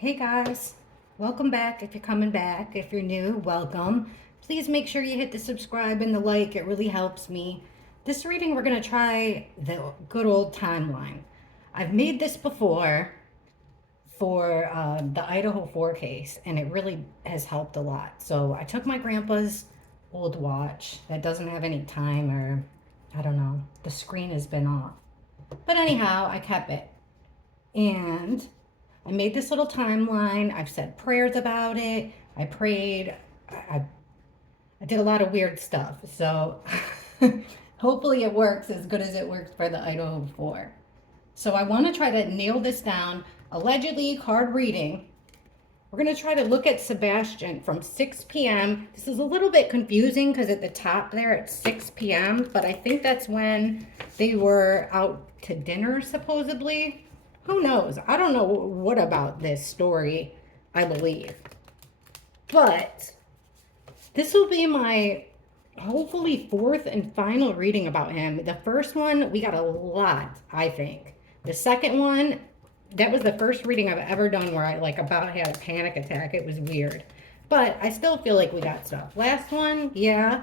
Hey guys, welcome back. If you're coming back, if you're new, welcome. Please make sure you hit the subscribe and the like, it really helps me. This reading, we're going to try the good old timeline. I've made this before for the Idaho 4 case, and it really has helped a lot. So I took my grandpa's old watch that doesn't have any time, or I don't know, the screen has been off. But anyhow, I kept it. And I made this little timeline. I've said prayers about it. I prayed. I did a lot of weird stuff. So hopefully it works as good as it works for the Idaho 4. So I want to try to nail this down. Allegedly, card reading. We're going to try to look at Sebastian from 6 p.m. This is a little bit confusing because at the top there it's 6 p.m. But I think that's when they were out to dinner, supposedly. Who knows? I don't know what about this story I believe. But this will be my hopefully fourth and final reading about him. The first one, we got a lot, I think. The second one, that was the first reading I've ever done where I about had a panic attack. It was weird. But I still feel like we got stuff. Last one, yeah.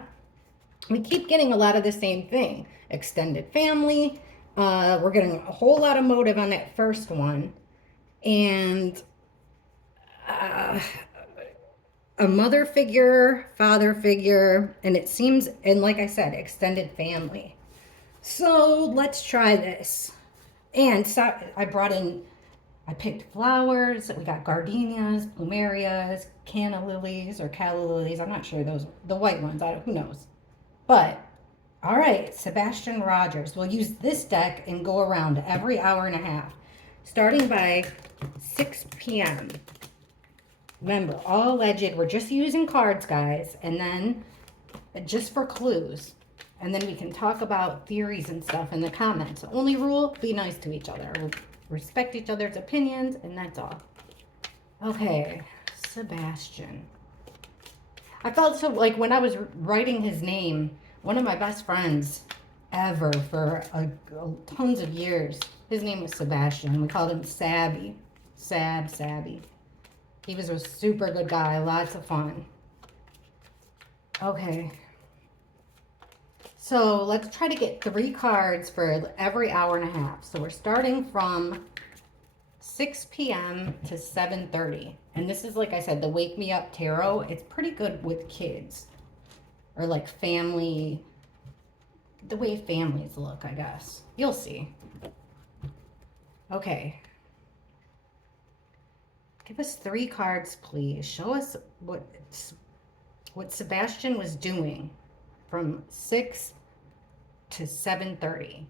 We keep getting a lot of the same thing. Extended family. We're getting a whole lot of motive on that first one. And a mother figure, father figure, and it seems, and like I said, extended family. So let's try this. And so I picked flowers. We got gardenias, plumerias, canna lilies or calla lilies. I'm not sure those, the white ones, who knows. But, all right, Sebastian Rogers. We'll use this deck and go around every hour and a half, starting by 6 p.m. Remember, all alleged. We're just using cards, guys, and then just for clues. And then we can talk about theories and stuff in the comments. The only rule, be nice to each other. Respect each other's opinions, and that's all. Okay, Sebastian. I felt so like when I was writing his name, one of my best friends ever for tons of years, his name was Sebastian. We called him Sabby. Sabby. He was a super good guy, lots of fun. Okay. So let's try to get 3 cards for every hour and a half. So we're starting from 6 p.m. to 7:30. And this is, like I said, the Wake Me Up Tarot. It's pretty good with kids. Or like family, the way families look, I guess. You'll see. Okay. Give us 3 cards, please. Show us what Sebastian was doing from 6 to 7:30.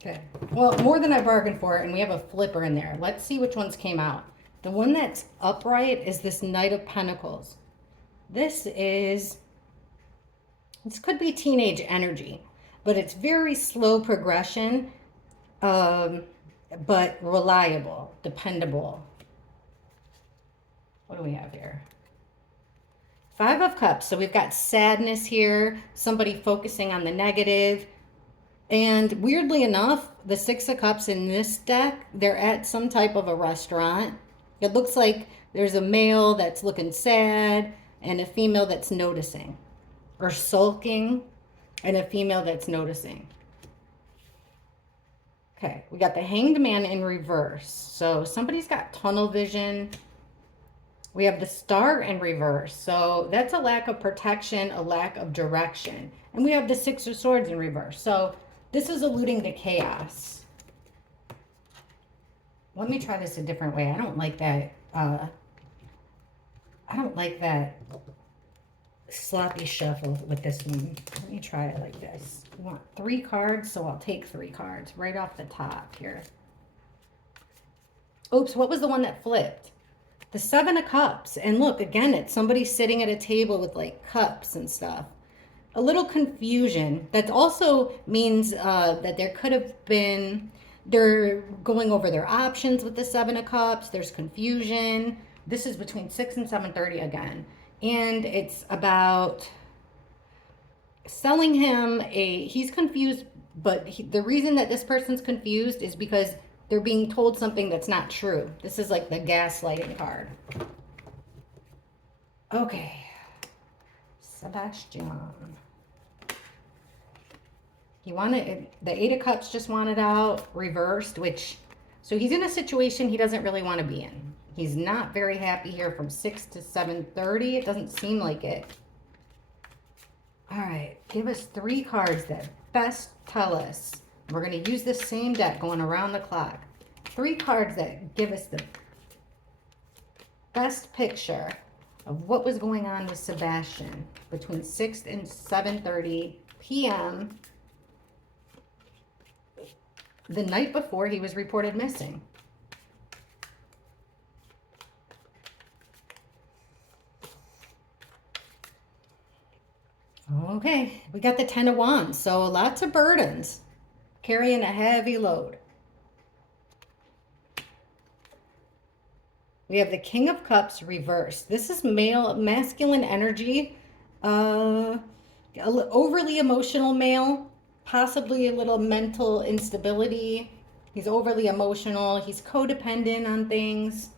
Okay. Well, more than I bargained for, and we have a flipper in there. Let's see which ones came out. The one that's upright is this Knight of Pentacles. This could be teenage energy, but it's very slow progression, but reliable, dependable. What do we have here? 5 of Cups. So we've got sadness here, somebody focusing on the negative. And weirdly enough, the 6 of Cups in this deck, they're at some type of a restaurant. It looks like there's a male that's looking sad and a female that's noticing or sulking and a female that's noticing. Okay, we got the Hanged Man in reverse. So somebody's got tunnel vision. We have the Star in reverse. So that's a lack of protection, a lack of direction. And we have the 6 of Swords in reverse. So this is alluding to chaos. Let me try this a different way. I don't like that. I don't like that sloppy shuffle with this one. Let me try it like this. We want 3 cards, so I'll take 3 cards right off the top here. Oops, what was the one that flipped? The 7 of Cups. And look, again, it's somebody sitting at a table with like cups and stuff. A little confusion. That also means that there could have been, they're going over their options with the 7 of Cups. There's confusion. This is between 6 and 7:30 again. And it's about selling him he's confused, but the reason that this person's confused is because they're being told something that's not true. This is like the gaslighting card. Okay. Sebastian. He wanted, the Eight of Cups just wanted out, reversed, which, so he's in a situation he doesn't really want to be in. He's not very happy here from 6 to 7:30. It doesn't seem like it. All right, give us 3 cards that best tell us. We're going to use this same deck going around the clock. 3 cards that give us the best picture of what was going on with Sebastian between 6 and 7:30 p.m. the night before he was reported missing. Okay, we got the 10 of Wands, so lots of burdens, carrying a heavy load. We have the King of Cups reversed. This is masculine energy, overly emotional male, possibly a little mental instability. He's overly emotional. He's codependent on things.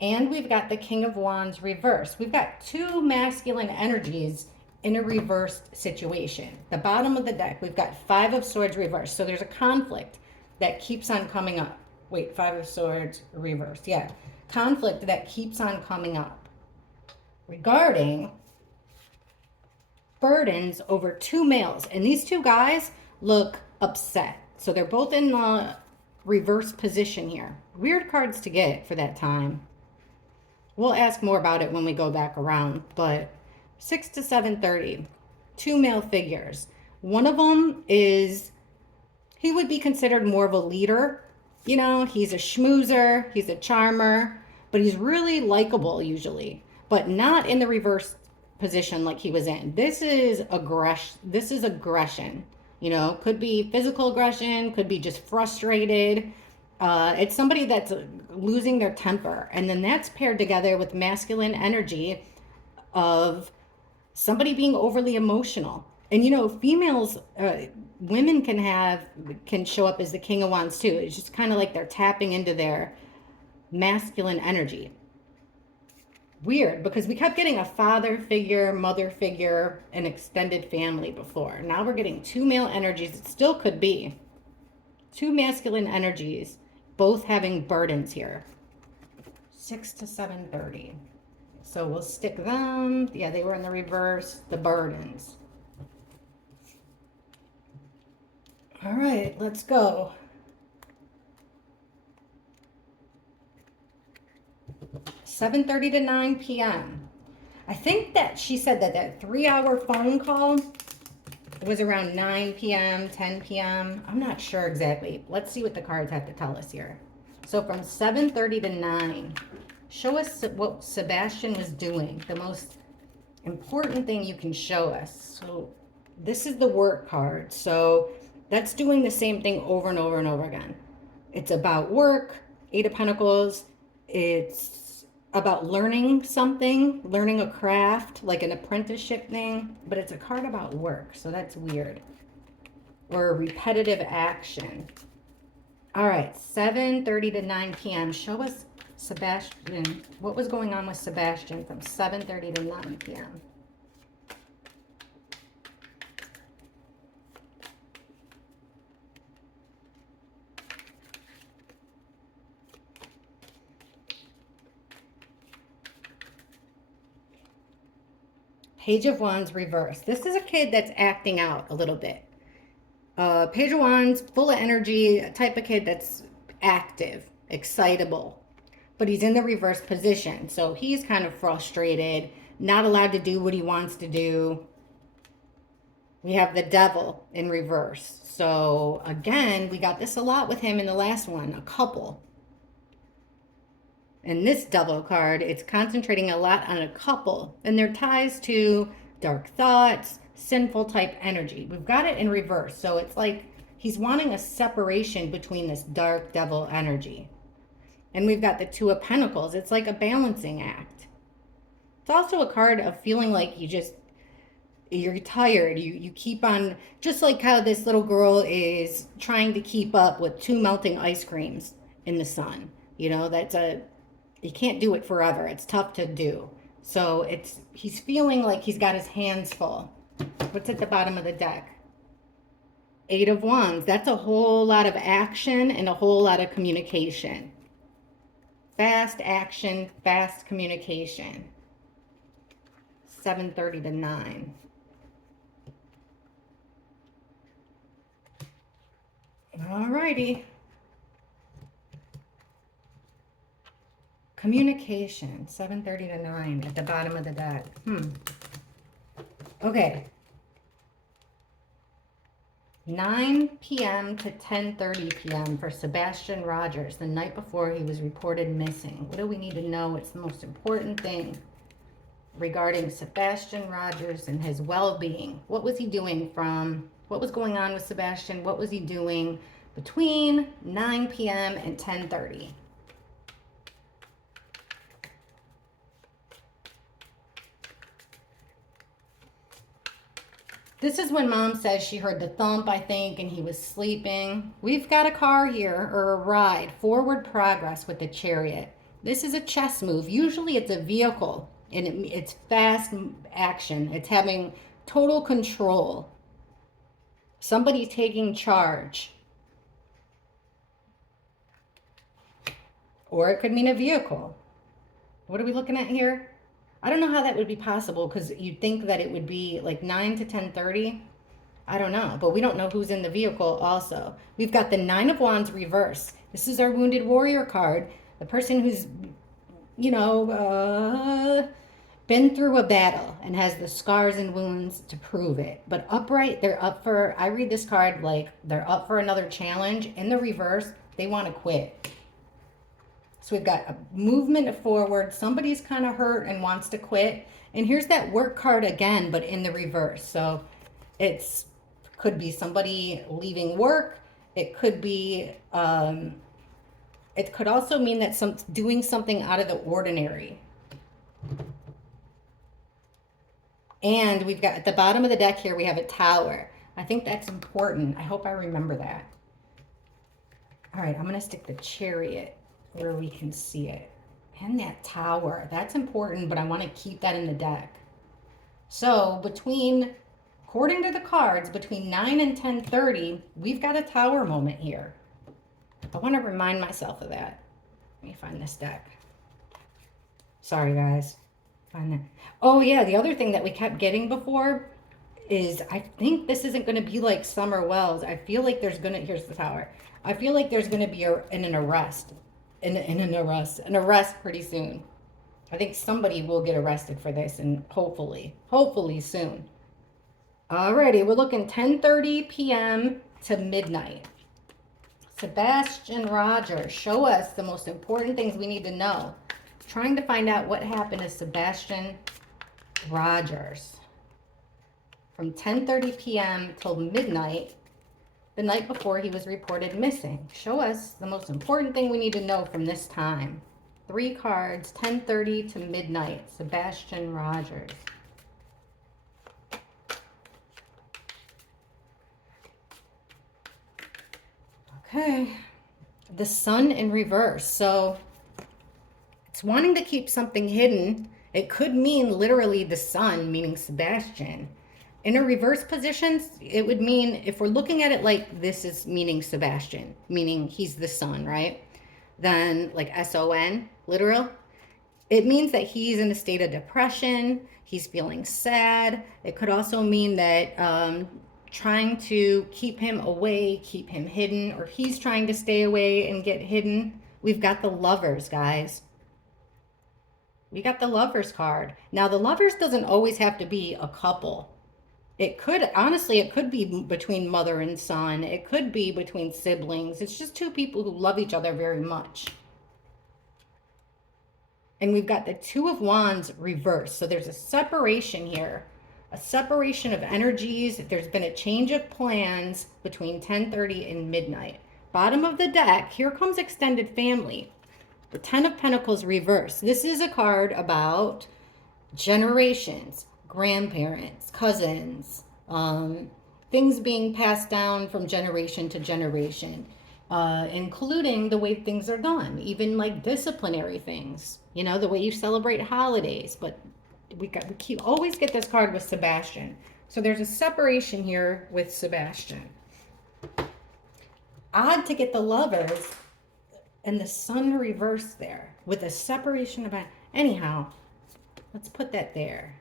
And we've got the King of Wands reversed. We've got 2 masculine energies in a reversed situation. The bottom of the deck, we've got 5 of Swords reversed. So there's a conflict that keeps on coming up. Wait, 5 of Swords reversed. Yeah, conflict that keeps on coming up regarding burdens over 2 males. And these 2 guys look upset. So they're both in the reverse position here. Weird cards to get for that time. We'll ask more about it when we go back around. But 6 to 7:30, 2 male figures. One of them is, he would be considered more of a leader. You know, he's a schmoozer, he's a charmer, but he's really likable usually, but not in the reverse position like he was in. This is aggression. You know, could be physical aggression, could be just frustrated. It's somebody that's losing their temper. And then that's paired together with masculine energy of somebody being overly emotional. And you know, females, women can show up as the King of Wands too. It's just kind of like they're tapping into their masculine energy. Weird, because we kept getting a father figure, mother figure, an extended family before. Now we're getting 2 male energies. It still could be 2 masculine energies, both having burdens here. 6 to 7:30. So we'll stick them. Yeah, they were in the reverse, the burdens. All right, let's go. 7:30 to 9 p.m. I think that she said that 3-hour phone call was around 9 p.m., 10 p.m. I'm not sure exactly. Let's see what the cards have to tell us here. So from 7:30 to 9, show us what Sebastian was doing. The most important thing you can show us. So this is the work card. So that's doing the same thing over and over and over again. It's about work, 8 of Pentacles. It's about learning something, learning a craft, like an apprenticeship thing, but it's a card about work, so that's weird. Or a repetitive action. All right, 7:30 to 9 p.m. Show us Sebastian, what was going on with Sebastian from 7:30 to 9 p.m. Page of Wands reversed. This is a kid that's acting out a little bit. Page of Wands, full of energy, type of kid that's active, excitable. But he's in the reverse position. So he's kind of frustrated, not allowed to do what he wants to do. We have the Devil in reverse. So again, we got this a lot with him in the last one, a couple. And this Devil card, it's concentrating a lot on a couple and their ties to dark thoughts, sinful type energy. We've got it in reverse. So it's like he's wanting a separation between this dark devil energy. And we've got the Two of Pentacles. It's like a balancing act. It's also a card of feeling like you're tired. You keep on, just like how this little girl is trying to keep up with two melting ice creams in the sun. You know, you can't do it forever. It's tough to do. So he's feeling like he's got his hands full. What's at the bottom of the deck? Eight of Wands. That's a whole lot of action and a whole lot of communication. Fast action, fast communication. 7:30 to 9. Alrighty. Communication, 7:30 to 9 at the bottom of the deck. Okay. 9 p.m. to 10:30 p.m. for Sebastian Rogers, the night before he was reported missing. What do we need to know? It's the most important thing regarding Sebastian Rogers and his well-being. What was he doing what was going on with Sebastian? What was he doing between 9 p.m. and 10:30? This is when Mom says she heard the thump, I think, and he was sleeping. We've got a car here, or a ride, forward progress with the Chariot. This is a chess move. Usually it's a vehicle, and it's fast action. It's having total control. Somebody taking charge. Or it could mean a vehicle. What are we looking at here? I don't know how that would be possible, because you'd think that it would be like 9 to 10:30. I don't know, but we don't know who's in the vehicle also. We've got the Nine of Wands reverse. This is our Wounded Warrior card. The person who's, been through a battle and has the scars and wounds to prove it. But upright, I read this card like they're up for another challenge. In the reverse, they want to quit. So we've got a movement forward. Somebody's kind of hurt and wants to quit. And here's that work card again, but in the reverse. So could be somebody leaving work. It could be, it could also mean that doing something out of the ordinary. And we've got at the bottom of the deck here, we have a Tower. I think that's important. I hope I remember that. All right, I'm going to stick the Chariot where we can see it. And that Tower, that's important, but I want to keep that in the deck. So according to the cards, between 9 and 10:30, we've got a Tower moment here. I want to remind myself of that. Let me find this deck. Sorry, guys. Find that. Oh, yeah, the other thing that we kept getting before is I think this isn't going to be like Summer Wells. I feel like here's the Tower. I feel like there's going to be an arrest. An arrest pretty soon. I think somebody will get arrested for this, and hopefully soon. Alrighty, we're looking 10:30 p.m. to midnight. Sebastian Rogers, show us the most important things we need to know. Trying to find out what happened to Sebastian Rogers from 10:30 p.m. till midnight, the night before he was reported missing. Show us the most important thing we need to know from this time. 3 cards, 10:30 to midnight, Sebastian Rogers. Okay, the Sun in reverse. So it's wanting to keep something hidden. It could mean literally the Sun, meaning Sebastian. In a reverse position, it would mean, if we're looking at it like this is meaning Sebastian, meaning he's the Sun, right? Then like S-O-N, literal. It means that he's in a state of depression. He's feeling sad. It could also mean that trying to keep him away, keep him hidden, or he's trying to stay away and get hidden. We've got the Lovers, guys. We got the Lovers card. Now, the Lovers doesn't always have to be a couple. It could, honestly, it could be between mother and son. It could be between siblings. It's just 2 people who love each other very much. And we've got the Two of Wands reversed. So there's a separation here. A separation of energies. There's been a change of plans between 10:30 and midnight. Bottom of the deck, here comes extended family. The Ten of Pentacles reversed. This is a card about generations, grandparents, cousins, things being passed down from generation to generation, including the way things are done, even like disciplinary things, you know, the way you celebrate holidays. But we always get this card with Sebastian. So there's a separation here with Sebastian. Odd to get the Lovers and the Sun reversed there with a separation about. Anyhow, let's put that there.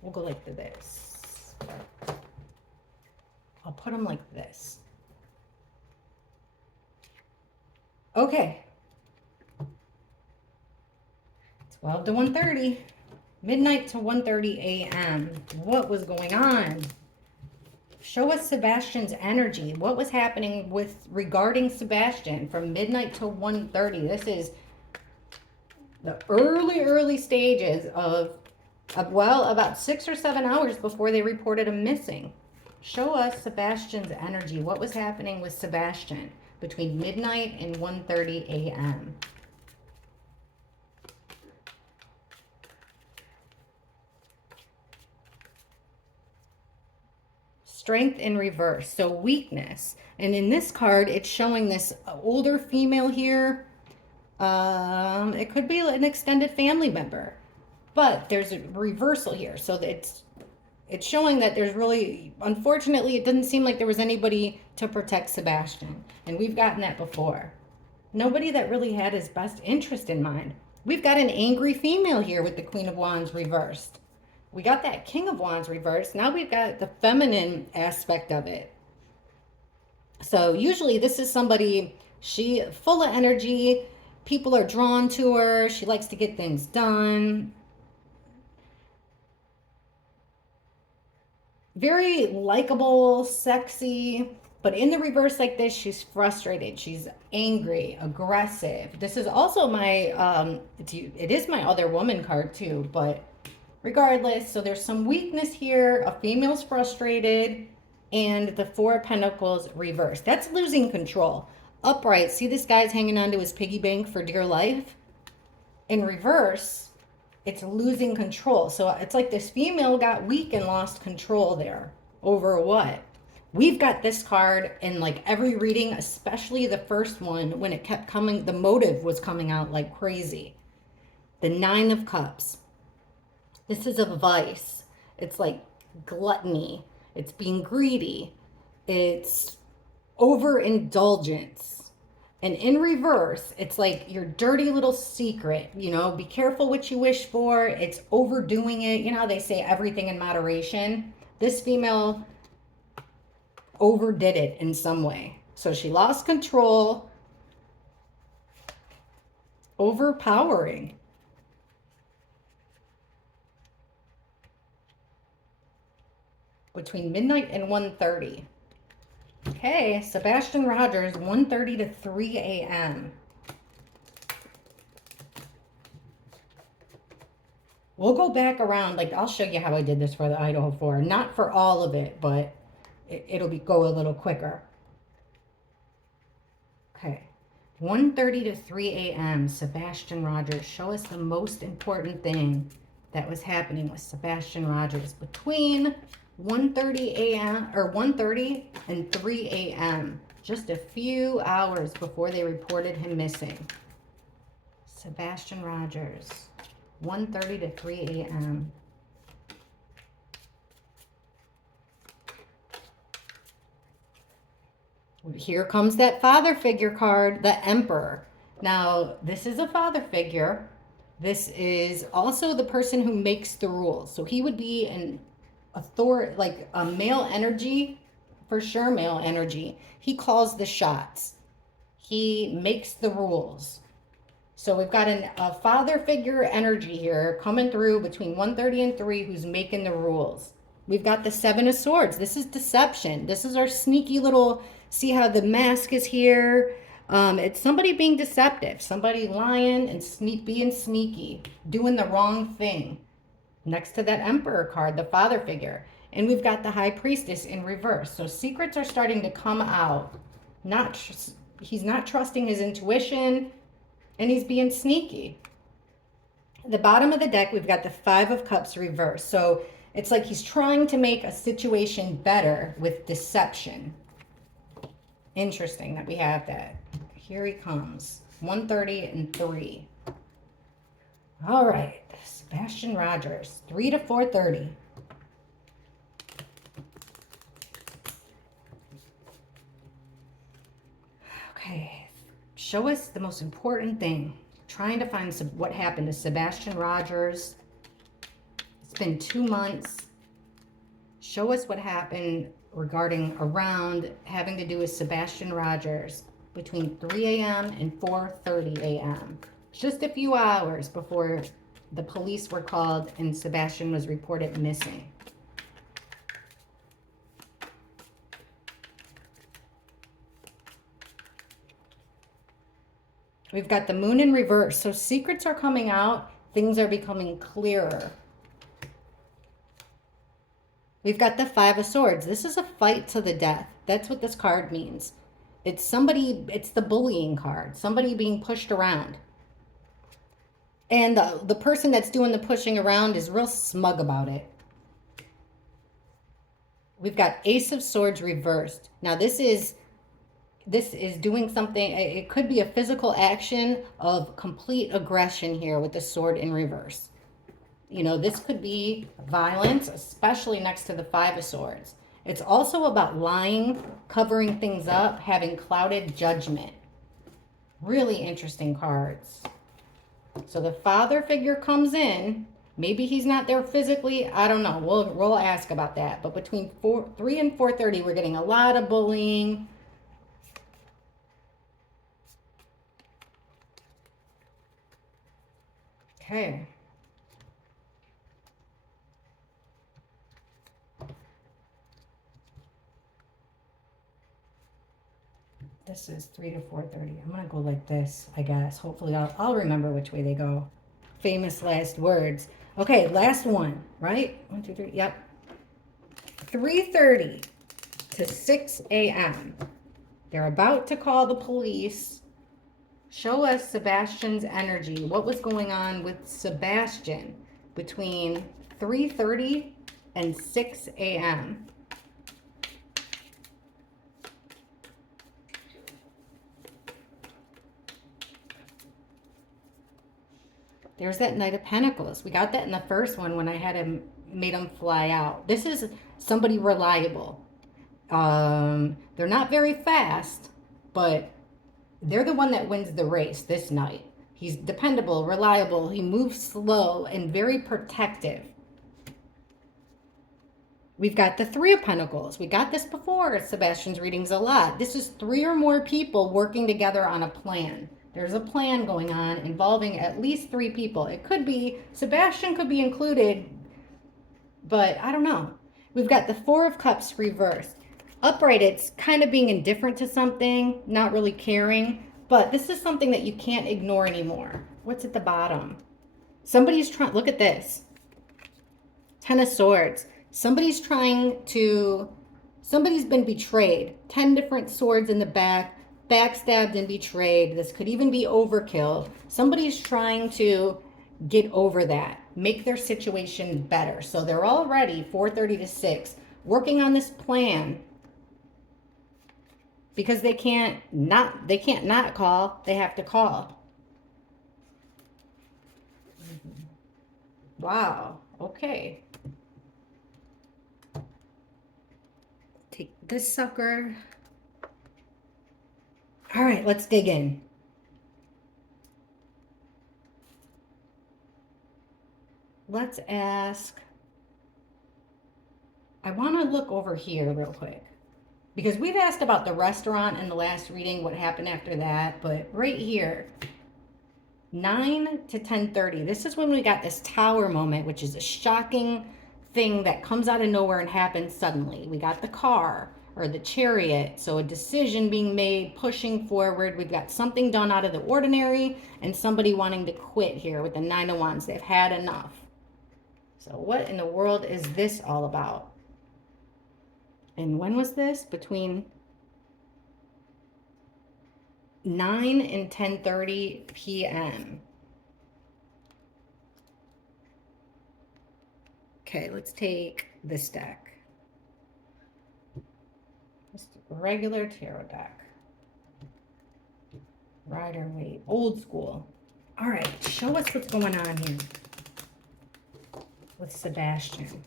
We'll go like this. I'll put them like this. Okay. 12 to 1:30. Midnight to 1:30 a.m. What was going on? Show us Sebastian's energy. What was happening regarding Sebastian from midnight to 1:30? This is the early stages of well, about 6 or 7 hours before they reported him missing. Show us Sebastian's energy. What was happening with Sebastian between midnight and 1:30 a.m.? Strength in reverse, so weakness. And in this card, it's showing this older female here. It could be an extended family member, but there's a reversal here. So it's showing that there's really, unfortunately, it didn't seem like there was anybody to protect Sebastian. And we've gotten that before. Nobody that really had his best interest in mind. We've got an angry female here with the Queen of Wands reversed. We got that King of Wands reversed. Now we've got the feminine aspect of it. So usually this is somebody, she full of energy. People are drawn to her. She likes to get things done. Very likable, sexy. But in the reverse like this, she's frustrated. She's angry, aggressive. This is also my, it is my other woman card too, but regardless, so there's some weakness here. A female's frustrated, and the Four of Pentacles reversed. That's losing control. Upright, see this guy's hanging onto his piggy bank for dear life. In reverse, it's losing control. So it's like this female got weak and lost control there. Over what? We've got this card in like every reading, especially the first one, when it kept coming, the motive was coming out like crazy. The Nine of Cups. This is a vice. It's like gluttony. It's being greedy. It's overindulgence. And in reverse, it's like your dirty little secret. You know, be careful what you wish for. It's overdoing it. You know how they say everything in moderation? This female overdid it in some way. So she lost control. Overpowering. Between midnight and 1:30. Okay, Sebastian Rogers, 1:30 to 3 a.m. We'll go back around. Like, I'll show you how I did this for the Idaho 4. Not for all of it, but it'll go a little quicker. Okay, 1:30 to 3 a.m. Sebastian Rogers. Show us the most important thing that was happening with Sebastian Rogers between 1:30 a.m. or 1:30 and 3 a.m. Just a few hours before they reported him missing. Sebastian Rogers, 1:30 to 3 a.m. Here comes that father figure card, the Emperor. Now, this is a father figure. This is also the person who makes the rules. So he would be an authority, like a male energy, for sure male energy. He calls the shots. He makes the rules. So we've got a father figure energy here coming through between 1:30 and 3 who's making the rules. We've got the Seven of Swords. This is deception. This is our sneaky little, see how the mask is here? It's somebody being deceptive, somebody lying and being sneaky, doing the wrong thing. Next to that Emperor card, the father figure. And we've got the High Priestess in reverse. So secrets are starting to come out. He's not trusting his intuition. And he's being sneaky. At the bottom of the deck, we've got the Five of Cups reversed. So it's like he's trying to make a situation better with deception. Interesting that we have that. Here he comes. 130 and 3. All right. Sebastian Rogers. 3 to 4:30. Okay. Show us the most important thing. Trying to find what happened to Sebastian Rogers. It's been 2 months. Show us what happened regarding around having to do with Sebastian Rogers between 3 a.m. and 4:30 a.m. Just a few hours before the police were called and Sebastian was reported missing. We've got the moon in reverse. So secrets are coming out. Things are becoming clearer. We've got the Five of Swords. This is a fight to the death. That's what this card means. It's somebody, it's the bullying card. Somebody being pushed around. And the person that's doing the pushing around is real smug about it. We've got Ace of Swords reversed. Now this is doing something. It could be a physical action of complete aggression here with the sword in reverse. You know, this could be violence, especially next to the Five of Swords. It's also about lying, covering things up, having clouded judgment. Really interesting cards. So the father figure comes in. Maybe he's not there physically. I don't know. We'll ask about that. But between 3 and 4:30, we're getting a lot of bullying. Okay. This is 3 to 4:30. I'm going to go like this, I guess. Hopefully I'll remember which way they go. Famous last words. Okay, last one, right? 1, 2, 3. Yep. 3:30 to 6 a.m. They're about to call the police. Show us Sebastian's energy. What was going on with Sebastian between 3:30 and 6 a.m.? There's that Knight of Pentacles. We got that in the first one when I had him, made him fly out. This is somebody reliable. They're not very fast, but they're the one that wins the race this night. He's dependable, reliable. He moves slow and very protective. We've got the Three of Pentacles. We got this before Sebastian's readings a lot. This is 3 or more people working together on a plan. There's a plan going on involving at least 3 people. It could be, Sebastian could be included, but I don't know. We've got the Four of Cups reversed. Upright, it's kind of being indifferent to something, not really caring, but this is something that you can't ignore anymore. What's at the bottom? Somebody's trying, look at this. 10 of Swords. Somebody's been betrayed. 10 different swords in the back. Backstabbed and betrayed. This could even be overkill. Somebody's trying to get over that, make their situation better. So they're already 4:30 to 6 working on this plan because they can't not call. They have to call. Wow. Okay. Take this sucker. All right, let's dig in. Let's ask, I want to look over here real quick because we've asked about the restaurant in the last reading, what happened after that, but right here, 9 to 10:30, this is when we got this tower moment, which is a shocking thing that comes out of nowhere and happens suddenly. We got the car or the chariot, so a decision being made, pushing forward. We've got something done out of the ordinary and somebody wanting to quit here with the 9 of Wands. They've had enough. So what in the world is this all about? And when was this? Between 9 and 10:30 p.m. Okay, let's take this deck. Just a regular tarot deck. Rider-Waite, old school. All right, show us what's going on here with Sebastian.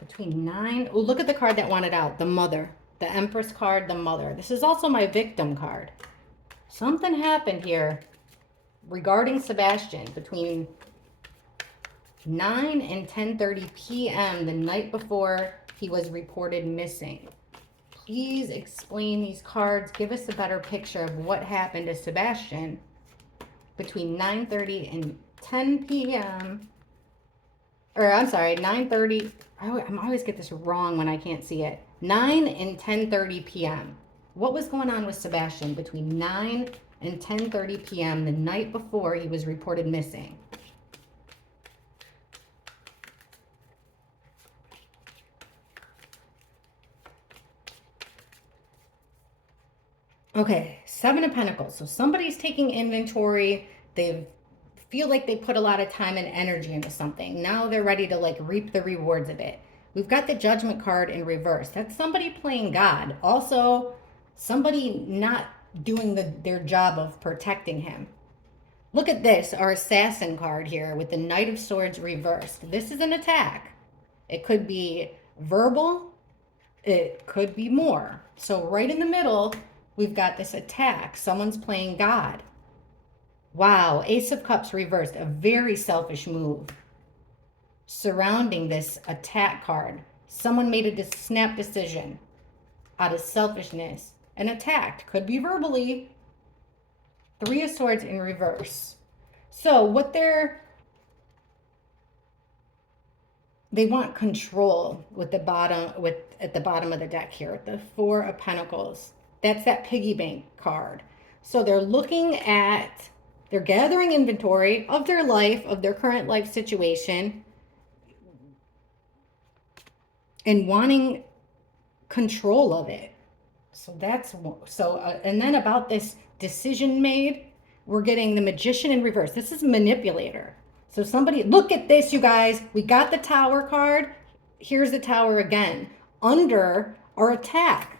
Between 9, oh, look at the card that wanted out, the Mother. The Empress card, the Mother. This is also my victim card. Something happened here regarding Sebastian between 9 and 10:30 p.m. the night before he was reported missing. Please explain these cards. Give us a better picture of what happened to Sebastian between 9:30 and 10 p.m. Or I'm sorry, 9:30. I always get this wrong when I can't see it. 9 and 10:30 p.m. What was going on with Sebastian between 9 and 10:30 p.m. the night before he was reported missing? Okay, 7 of Pentacles. So somebody's taking inventory. They feel like they put a lot of time and energy into something. Now they're ready to like reap the rewards of it. We've got the Judgment card in reverse. That's somebody playing God. Also, somebody not doing their job of protecting him. Look at this, our Assassin card here with the Knight of Swords reversed. This is an attack. It could be verbal. It could be more. So right in the middle, we've got this attack. Someone's playing God. Wow, Ace of Cups reversed. A very selfish move surrounding this attack card. Someone made a snap decision out of selfishness and attacked. Could be verbally. 3 of Swords in reverse. So what they want control with the bottom, at the bottom of the deck here, the 4 of Pentacles. That's that piggy bank card. So they're gathering inventory of their life, of their current life situation, and wanting control of it. And then about this decision made, we're getting the Magician in reverse. This is manipulator. So somebody, look at this, you guys. We got the Tower card. Here's the Tower again under our attack.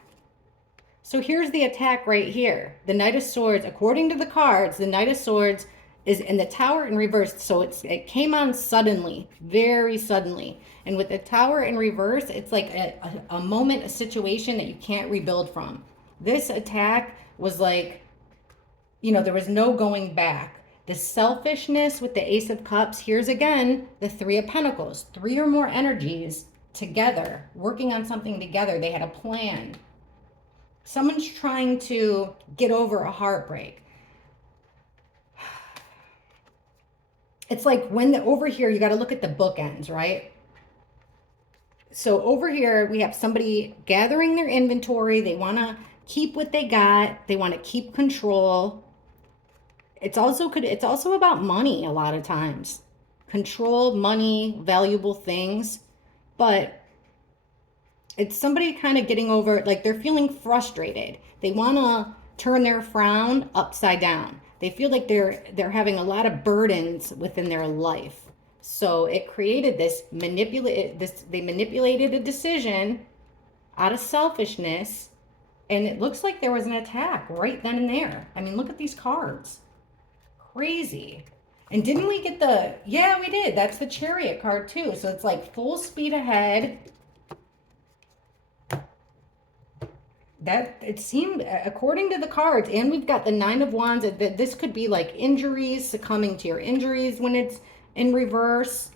So here's the attack right here. The Knight of Swords, according to the cards, the Knight of Swords is in the Tower in reverse. So it came on suddenly, very suddenly. And with the Tower in reverse, it's like a moment, a situation that you can't rebuild from. This attack was like, there was no going back. The selfishness with the Ace of Cups, here's again the 3 of Pentacles. 3 or more energies together, working on something together. They had a plan. Someone's trying to get over a heartbreak. It's like over here, you got to look at the bookends, right? So over here, we have somebody gathering their inventory. They want to keep what they got. They want to keep control. It's also about money a lot of times. Control, money, valuable things. But it's somebody kind of getting over, like they're feeling frustrated. They want to turn their frown upside down. They feel like they're having a lot of burdens within their life. So it created they manipulated a decision out of selfishness, and it looks like there was an attack right then and there. I mean, look at these cards. Crazy. And didn't we get yeah, we did. That's the Chariot card too. So it's like full speed ahead. That it seemed, according to the cards, and we've got the 9 of Wands, that this could be like injuries, succumbing to your injuries when it's in reverse,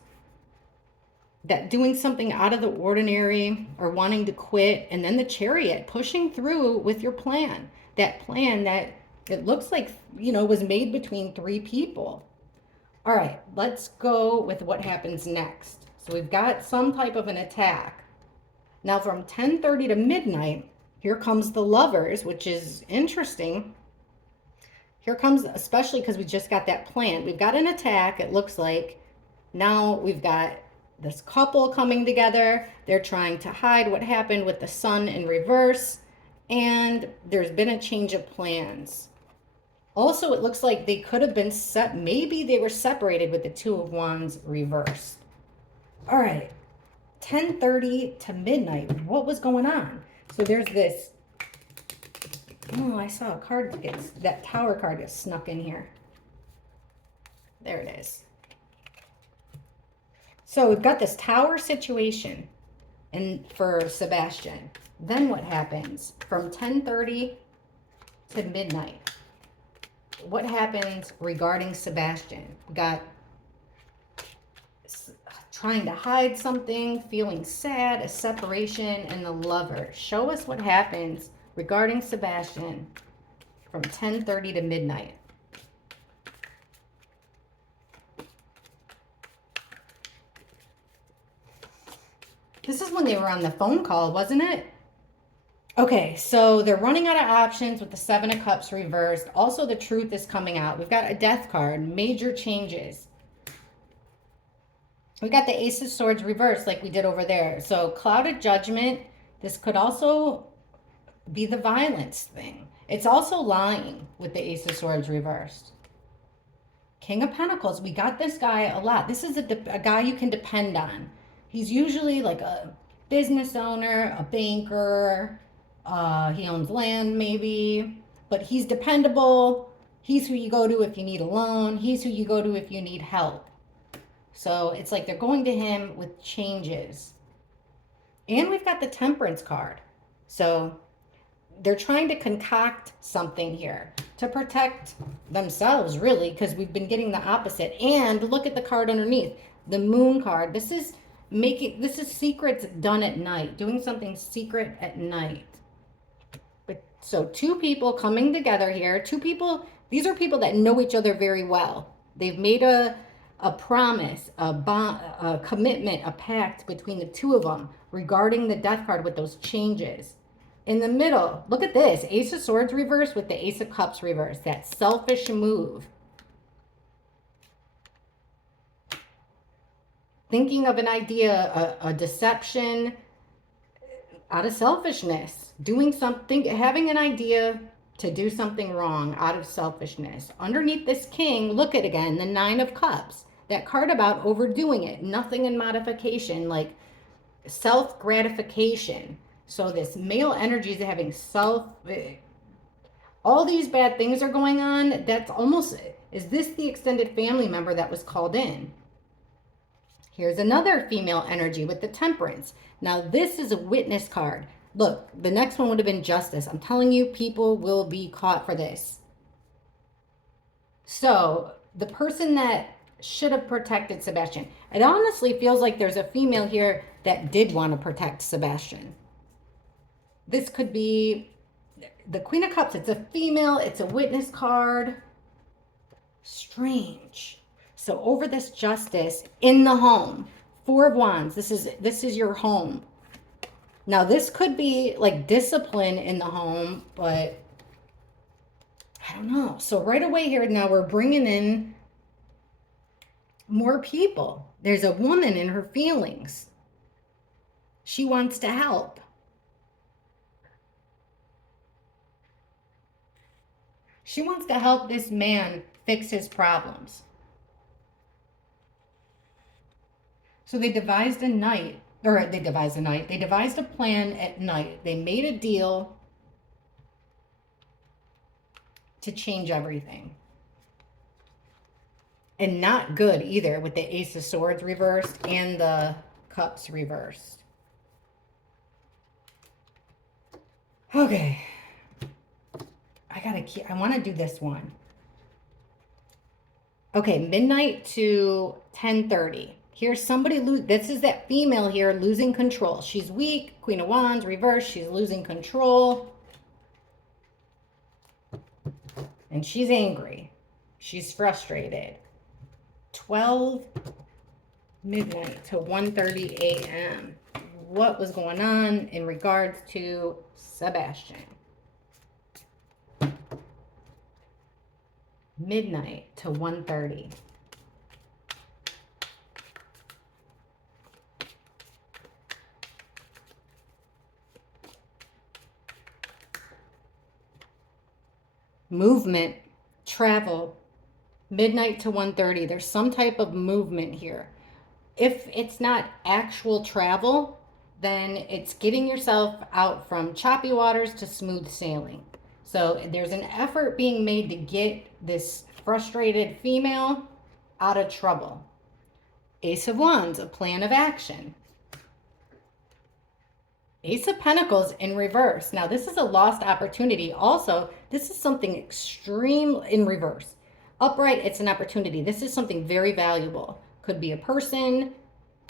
that doing something out of the ordinary or wanting to quit, and then the Chariot, pushing through with your plan, that plan that it looks like, was made between 3 people. All right, let's go with what happens next. So we've got some type of an attack. Now from 10:30 to midnight, here comes the Lovers, which is interesting. Here comes, especially because we just got that plan. We've got an attack, it looks like. Now we've got this couple coming together. They're trying to hide what happened with the sun in reverse. And there's been a change of plans. Also, it looks like they could have been set. Maybe they were separated with the Two of Wands reversed. All right. 10:30 to midnight. What was going on? So there's this. Oh, I saw a card that Tower card gets snuck in here. There it is. So we've got this Tower situation and for Sebastian. Then what happens from 10:30 to midnight? What happens regarding Sebastian? We got trying to hide something, feeling sad, a separation, and the Lover. Show us what happens regarding Sebastian from 10:30 to midnight. This is when they were on the phone call, wasn't it? Okay, so they're running out of options with the Seven of Cups reversed. Also, the Truth is coming out. We've got a Death card, major changes. We got the Ace of Swords reversed like we did over there. So clouded judgment. This could also be the violence thing. It's also lying with the Ace of Swords reversed. King of Pentacles. We got this guy a lot. This is a guy you can depend on. He's usually like a business owner, a banker. He owns land maybe. But he's dependable. He's who you go to if you need a loan. He's who you go to if you need help. So it's like they're going to him with changes. And we've got the Temperance card. So they're trying to concoct something here to protect themselves, really, because we've been getting the opposite. And look at the card underneath, the Moon card. This is secrets done at night, doing something secret at night. But so two people coming together here, two people, these are people that know each other very well. They've made a promise, a bond, a commitment, a pact between the two of them regarding the Death card with those changes. In the middle, look at this, Ace of Swords reversed with the Ace of Cups reversed, that selfish move. Thinking of an idea, a deception out of selfishness, doing something, having an idea to do something wrong out of selfishness. Underneath this King, look at again, the Nine of Cups. That card about overdoing it, nothing in modification, like self-gratification. So this male energy is having all these bad things are going on. That's almost, is this the extended family member that was called in? Here's another female energy with the Temperance. Now this is a Witness card. Look, the next one would have been Justice. I'm telling you, people will be caught for this. So the person that should have protected Sebastian. It honestly feels like there's a female here that did want to protect Sebastian. This could be the Queen of Cups. It's a female. It's a Witness card. Strange. So over this Justice in the home. Four of Wands. This is your home. Now this could be like discipline in the home, but I don't know. So right away here now we're bringing in more people. There's a woman in her feelings. She wants to help. She wants to help this man fix his problems. So they devised a plan at night. They made a deal to change everything. And not good either with the Ace of Swords reversed and the Cups reversed. Okay. I want to do this one. Okay, midnight to 10:30. Here's somebody, this is that female here losing control. She's weak, Queen of Wands, reversed, she's losing control. And she's angry. She's frustrated. 12 midnight to 1:30 a.m. What was going on in regards to Sebastian? Midnight to 1:30. movement, travel, midnight to 1:30. There's some type of movement here. If it's not actual travel, then it's getting yourself out from choppy waters to smooth sailing. So there's an effort being made to get this frustrated female out of trouble. Ace of Wands, a plan of action. Ace of Pentacles in reverse. Now, this is a lost opportunity. Also, this is something extreme in reverse. Upright, it's an opportunity. This is something very valuable. Could be a person,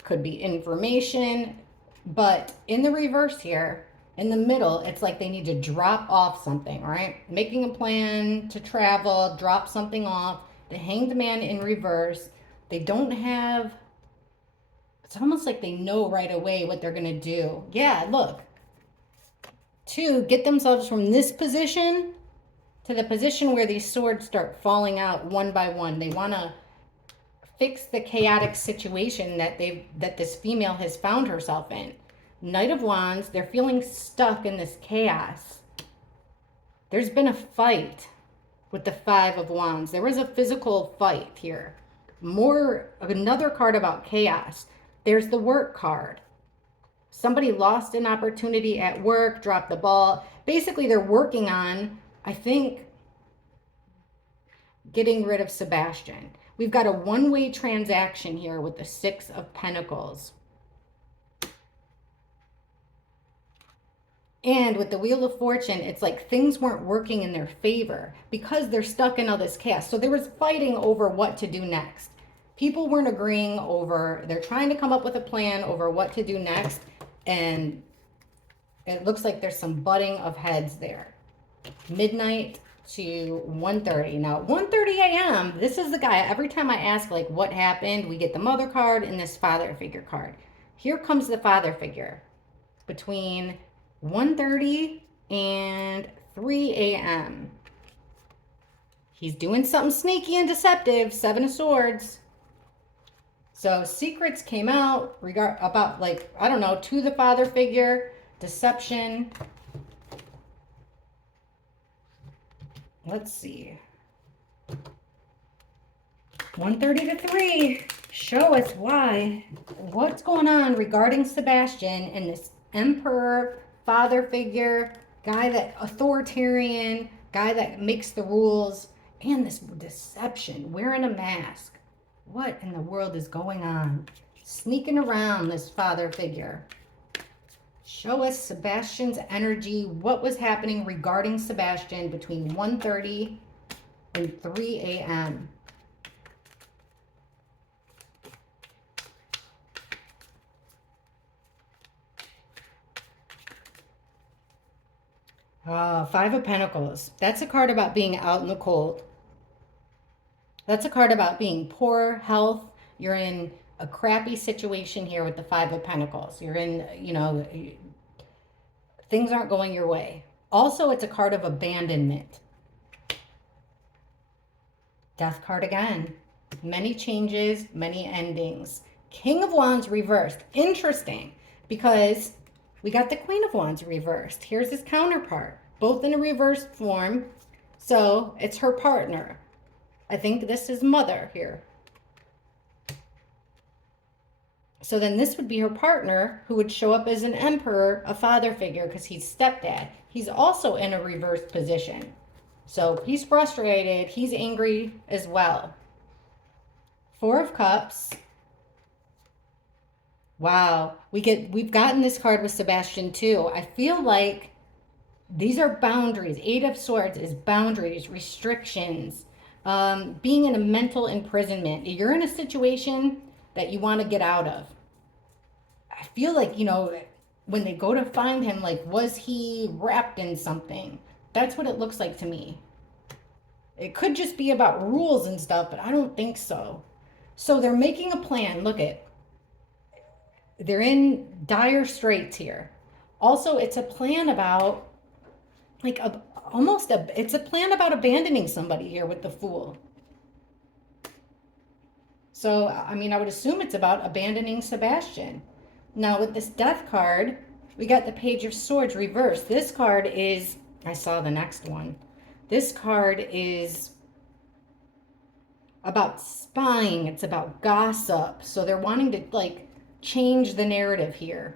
could be information, but in the reverse here, in the middle, it's like they need to drop off something, right? Making a plan to travel, drop something off. The Hanged Man in reverse. They don't have, it's almost like they know right away what they're going to do. Yeah, look. To get themselves from this position to the position where these swords start falling out one by one. They want to fix the chaotic situation that this female has found herself in. Knight of Wands, they're feeling stuck in this chaos. There's been a fight with the Five of Wands. There was a physical fight here. Another card about chaos. There's the work card. Somebody lost an opportunity at work, dropped the ball. Basically, they're working on, I think, getting rid of Sebastian. We've got a one-way transaction here with the Six of Pentacles. And with the Wheel of Fortune, it's like things weren't working in their favor because they're stuck in all this chaos. So there was fighting over what to do next. People weren't agreeing over, they're trying to come up with a plan over what to do next. And it looks like there's some butting of heads there. Midnight to 1:30. Now, 1:30 a.m., this is the guy. Every time I ask, like, what happened, we get the mother card and this father figure card. Here comes the father figure between 1:30 and 3 a.m. He's doing something sneaky and deceptive. Seven of Swords. So secrets came out about, like, I don't know, to the father figure, deception. Let's see. 1:30 to 3. Show us why. What's going on regarding Sebastian and this emperor, father figure, guy that authoritarian, guy that makes the rules, and this deception, wearing a mask. What in the world is going on? Sneaking around this father figure. Show us Sebastian's energy. What was happening regarding Sebastian between 1:30 and 3 a.m. Five of Pentacles. That's a card about being out in the cold. That's a card about being poor health. You're in a crappy situation here with the Five of Pentacles. You're in, things aren't going your way. Also, it's a card of abandonment. Death card again. Many changes, many endings. King of Wands reversed. Interesting, because we got the Queen of Wands reversed. Here's his counterpart, both in a reversed form. So it's her partner. I think this is mother here. So then this would be her partner, who would show up as an emperor, a father figure, because he's stepdad. He's also in a reversed position. So he's frustrated. He's angry as well. Four of Cups. Wow. We've gotten this card with Sebastian too. I feel like these are boundaries. Eight of Swords is boundaries, restrictions, being in a mental imprisonment. You're in a situation that you want to get out of. I feel like, when they go to find him, like, was he wrapped in something? That's what it looks like to me. It could just be about rules and stuff, but I don't think so. So they're making a plan. Look at, they're in dire straits here. Also, it's a plan about, like, it's a plan about abandoning somebody here with the Fool. So, I mean, I would assume it's about abandoning Sebastian. Now, with this Death card, we got the Page of Swords reversed. This card is, I saw the next one. This card is about spying. It's about gossip. So they're wanting to like change the narrative here.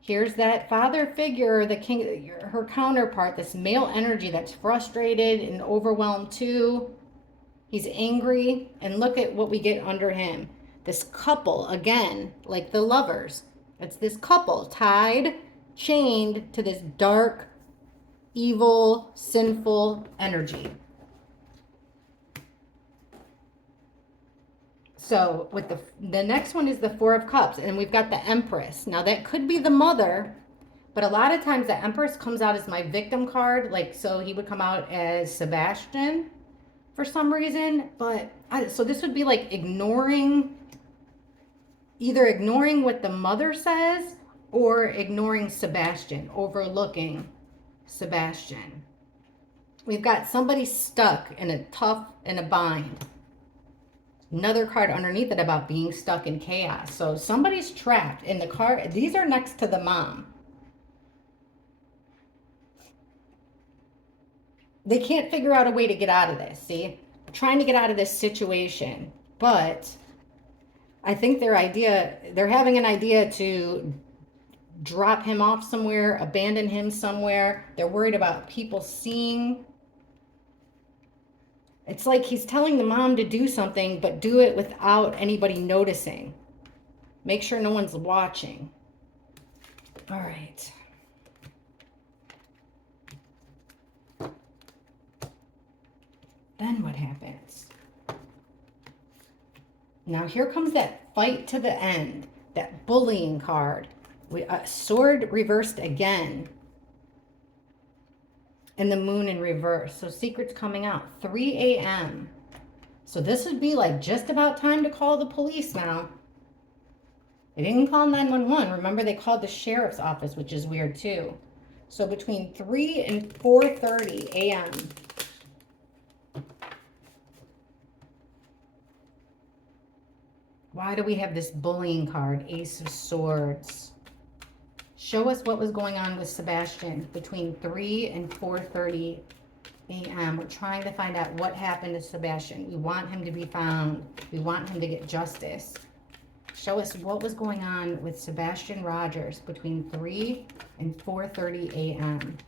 Here's that father figure, the king, her counterpart, this male energy that's frustrated and overwhelmed too. He's angry. And look at what we get under him. This couple, again, like the lovers. It's this couple tied, chained to this dark, evil, sinful energy. So with the next one is the Four of Cups, and we've got the Empress. Now that could be the mother, but a lot of times the Empress comes out as my victim card. Like, so he would come out as Sebastian for some reason. But so this would be like either ignoring what the mother says or ignoring Sebastian, overlooking Sebastian. We've got somebody stuck in a bind. Another card underneath it about being stuck in chaos. So somebody's trapped in the card. These are next to the mom. They can't figure out a way to get out of this. See, trying to get out of this situation. But I think they're having an idea to drop him off somewhere, abandon him somewhere. They're worried about people seeing. It's like he's telling the mom to do something, but do it without anybody noticing. Make sure no one's watching. All right. Then what happens? Now here comes that fight to the end, that bullying card. Sword reversed again. And the moon in reverse. So secrets coming out. 3 a.m. So this would be like just about time to call the police now. They didn't call 911. Remember, they called the sheriff's office, which is weird too. So between 3 and 4:30 a.m. Why do we have this bullying card? Ace of Swords. Show us what was going on with Sebastian between 3 and 4:30 a.m. We're trying to find out what happened to Sebastian. We want him to be found. We want him to get justice. Show us what was going on with Sebastian Rogers between 3 and 4:30 a.m.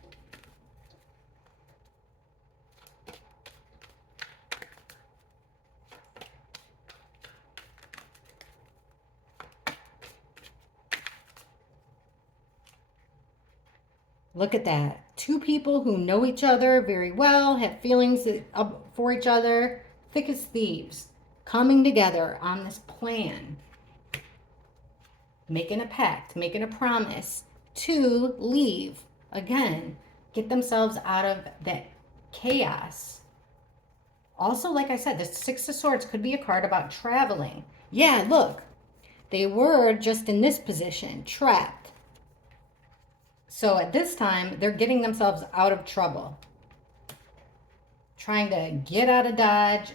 Look at that. Two people who know each other very well, have feelings for each other, thick as thieves, coming together on this plan, making a pact, making a promise to leave. Again, get themselves out of that chaos. Also, like I said, the Six of Swords could be a card about traveling. Yeah, look, they were just in this position, trapped. So at this time, they're getting themselves out of trouble. Trying to get out of Dodge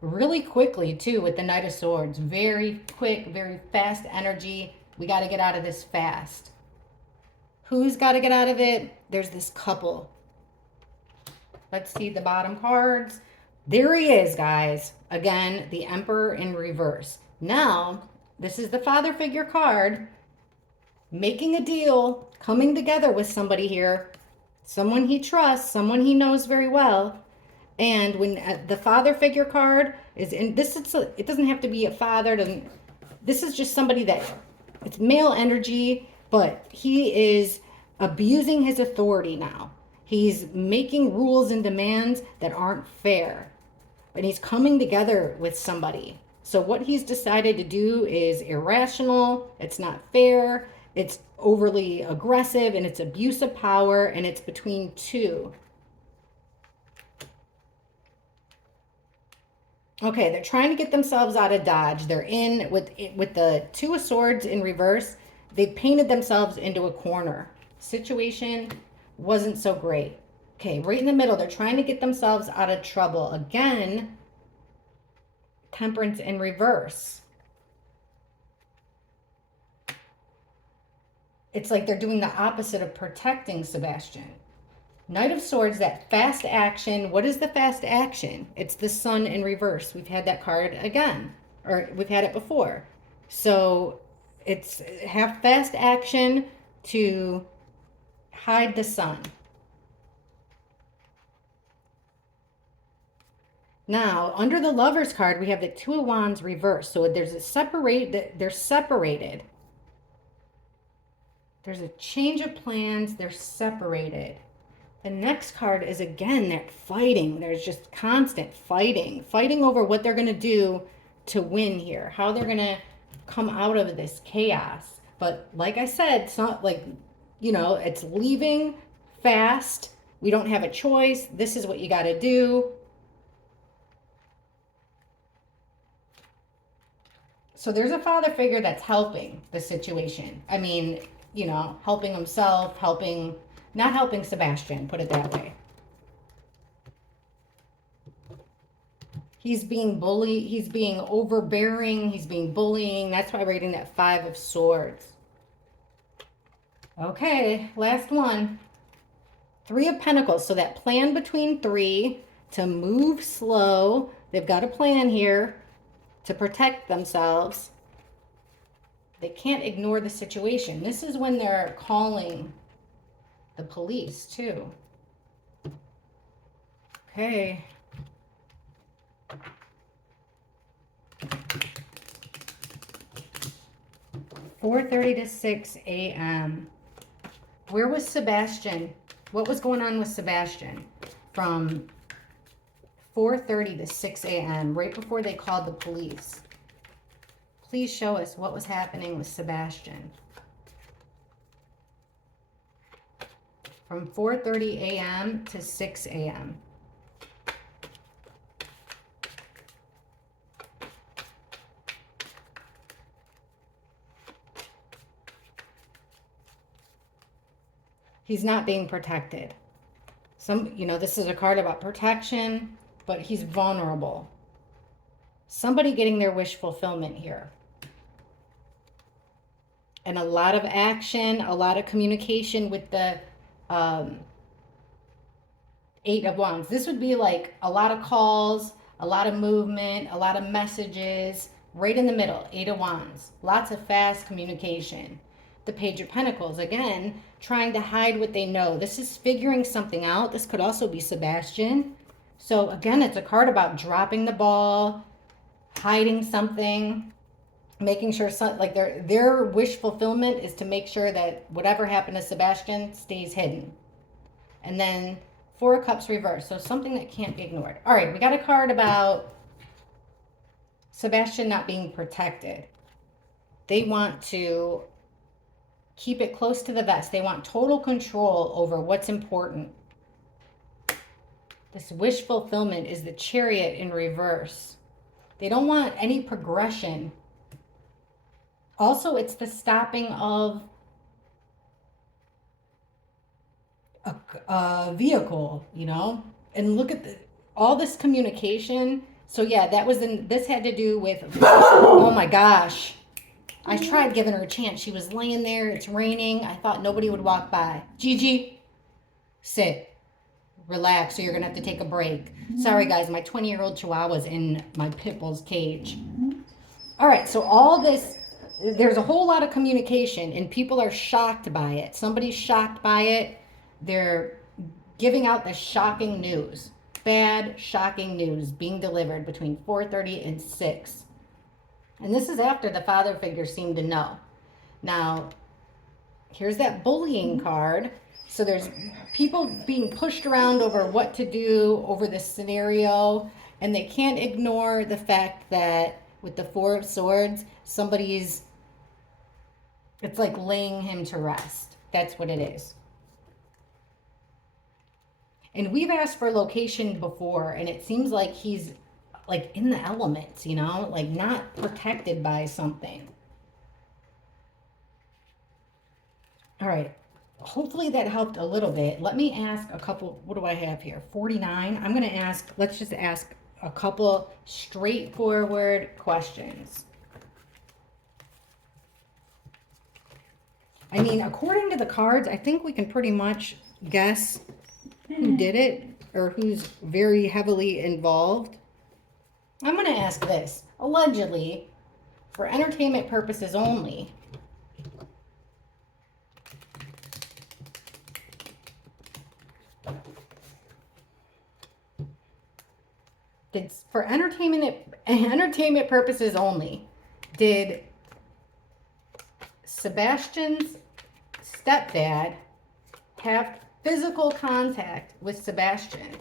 really quickly, too, with the Knight of Swords. Very quick, very fast energy. We got to get out of this fast. Who's got to get out of it? There's this couple. Let's see the bottom cards. There he is, guys. Again, the Emperor in reverse. Now, this is the father figure card. Making a deal, coming together with somebody here, someone he trusts, someone he knows very well. And when the father figure card is in this, it doesn't have to be a father. This is just somebody that it's male energy, but he is abusing his authority now. He's making rules and demands that aren't fair, and he's coming together with somebody. So what he's decided to do is irrational. It's not fair. It's overly aggressive, and it's abuse of power, and it's between two. Okay, they're trying to get themselves out of Dodge. They're in with the Two of Swords in reverse. They painted themselves into a corner. Situation wasn't so great. Okay, right in the middle, they're trying to get themselves out of trouble. Again, Temperance in reverse. It's like they're doing the opposite of protecting Sebastian. Knight of Swords, that fast action. What is the fast action? It's the sun in reverse. We've had that card again, or we've had it before. So it's have fast action to hide the sun. Now, under the Lovers card, we have the Two of Wands reversed. So there's a they're separated. There's a change of plans. They're separated. The next card is again, they're fighting. There's just constant fighting over what they're going to do to win here, how they're going to come out of this chaos. But like I said, it's not like, you know, it's leaving fast. We don't have a choice. This is what you got to do. So there's a father figure that's helping the situation. I mean, you know, helping himself, not helping Sebastian, put it that way. He's being bullied, he's being overbearing, he's being bullying. That's why I'm reading that Five of Swords. Okay, last one. Three of Pentacles. So that plan between three to move slow. They've got a plan here to protect themselves. They can't ignore the situation. This is when they're calling the police too. Okay. (4:30 to 6 a.m.) Where was Sebastian? What was going on with Sebastian from 4:30 to 6 a.m., right before they called the police? Please show us what was happening with Sebastian. From 4:30 a.m. to 6 a.m. He's not being protected. You know, this is a card about protection, but he's vulnerable. Somebody getting their wish fulfillment here. And a lot of action, a lot of communication with the Eight of Wands. This would be like a lot of calls, a lot of movement, a lot of messages, right in the middle, Eight of Wands. Lots of fast communication. The Page of Pentacles, again, trying to hide what they know. This is figuring something out. This could also be Sebastian. So again, it's a card about dropping the ball, hiding something, making sure like their wish fulfillment is to make sure that whatever happened to Sebastian stays hidden. And then Four of Cups reversed. So something that can't be ignored. All right, we got a card about Sebastian not being protected. They want to keep it close to the vest. They want total control over what's important. This wish fulfillment is the Chariot in reverse. They don't want any progression. Also, it's the stopping of a vehicle, you know? And look at all this communication. So yeah, this had to do with, oh my gosh. I tried giving her a chance. She was laying there. It's raining. I thought nobody would walk by. Gigi, sit. Relax, or you're going to have to take a break. Sorry, guys. My 20-year-old Chihuahua's in my pit bull's cage. All right, so all this, there's a whole lot of communication, and people are shocked by it. Somebody's shocked by it. They're giving out the shocking news. Bad, shocking news being delivered between 4:30 and 6. And this is after the father figure seemed to know. Now, here's that bullying card. So there's people being pushed around over what to do over this scenario. And they can't ignore the fact that with the Four of Swords, it's like laying him to rest. That's what it is. And we've asked for location before, and it seems like he's like in the elements, you know, like not protected by something. All right. Hopefully that helped a little bit. Let me ask a couple. What do I have here? 49. I'm going to ask, let's just ask a couple straightforward questions. I mean, according to the cards, I think we can pretty much guess who did it or who's very heavily involved. I'm going to ask this. Allegedly, for entertainment purposes only, for entertainment purposes only, did Sebastian's stepdad have physical contact with Sebastian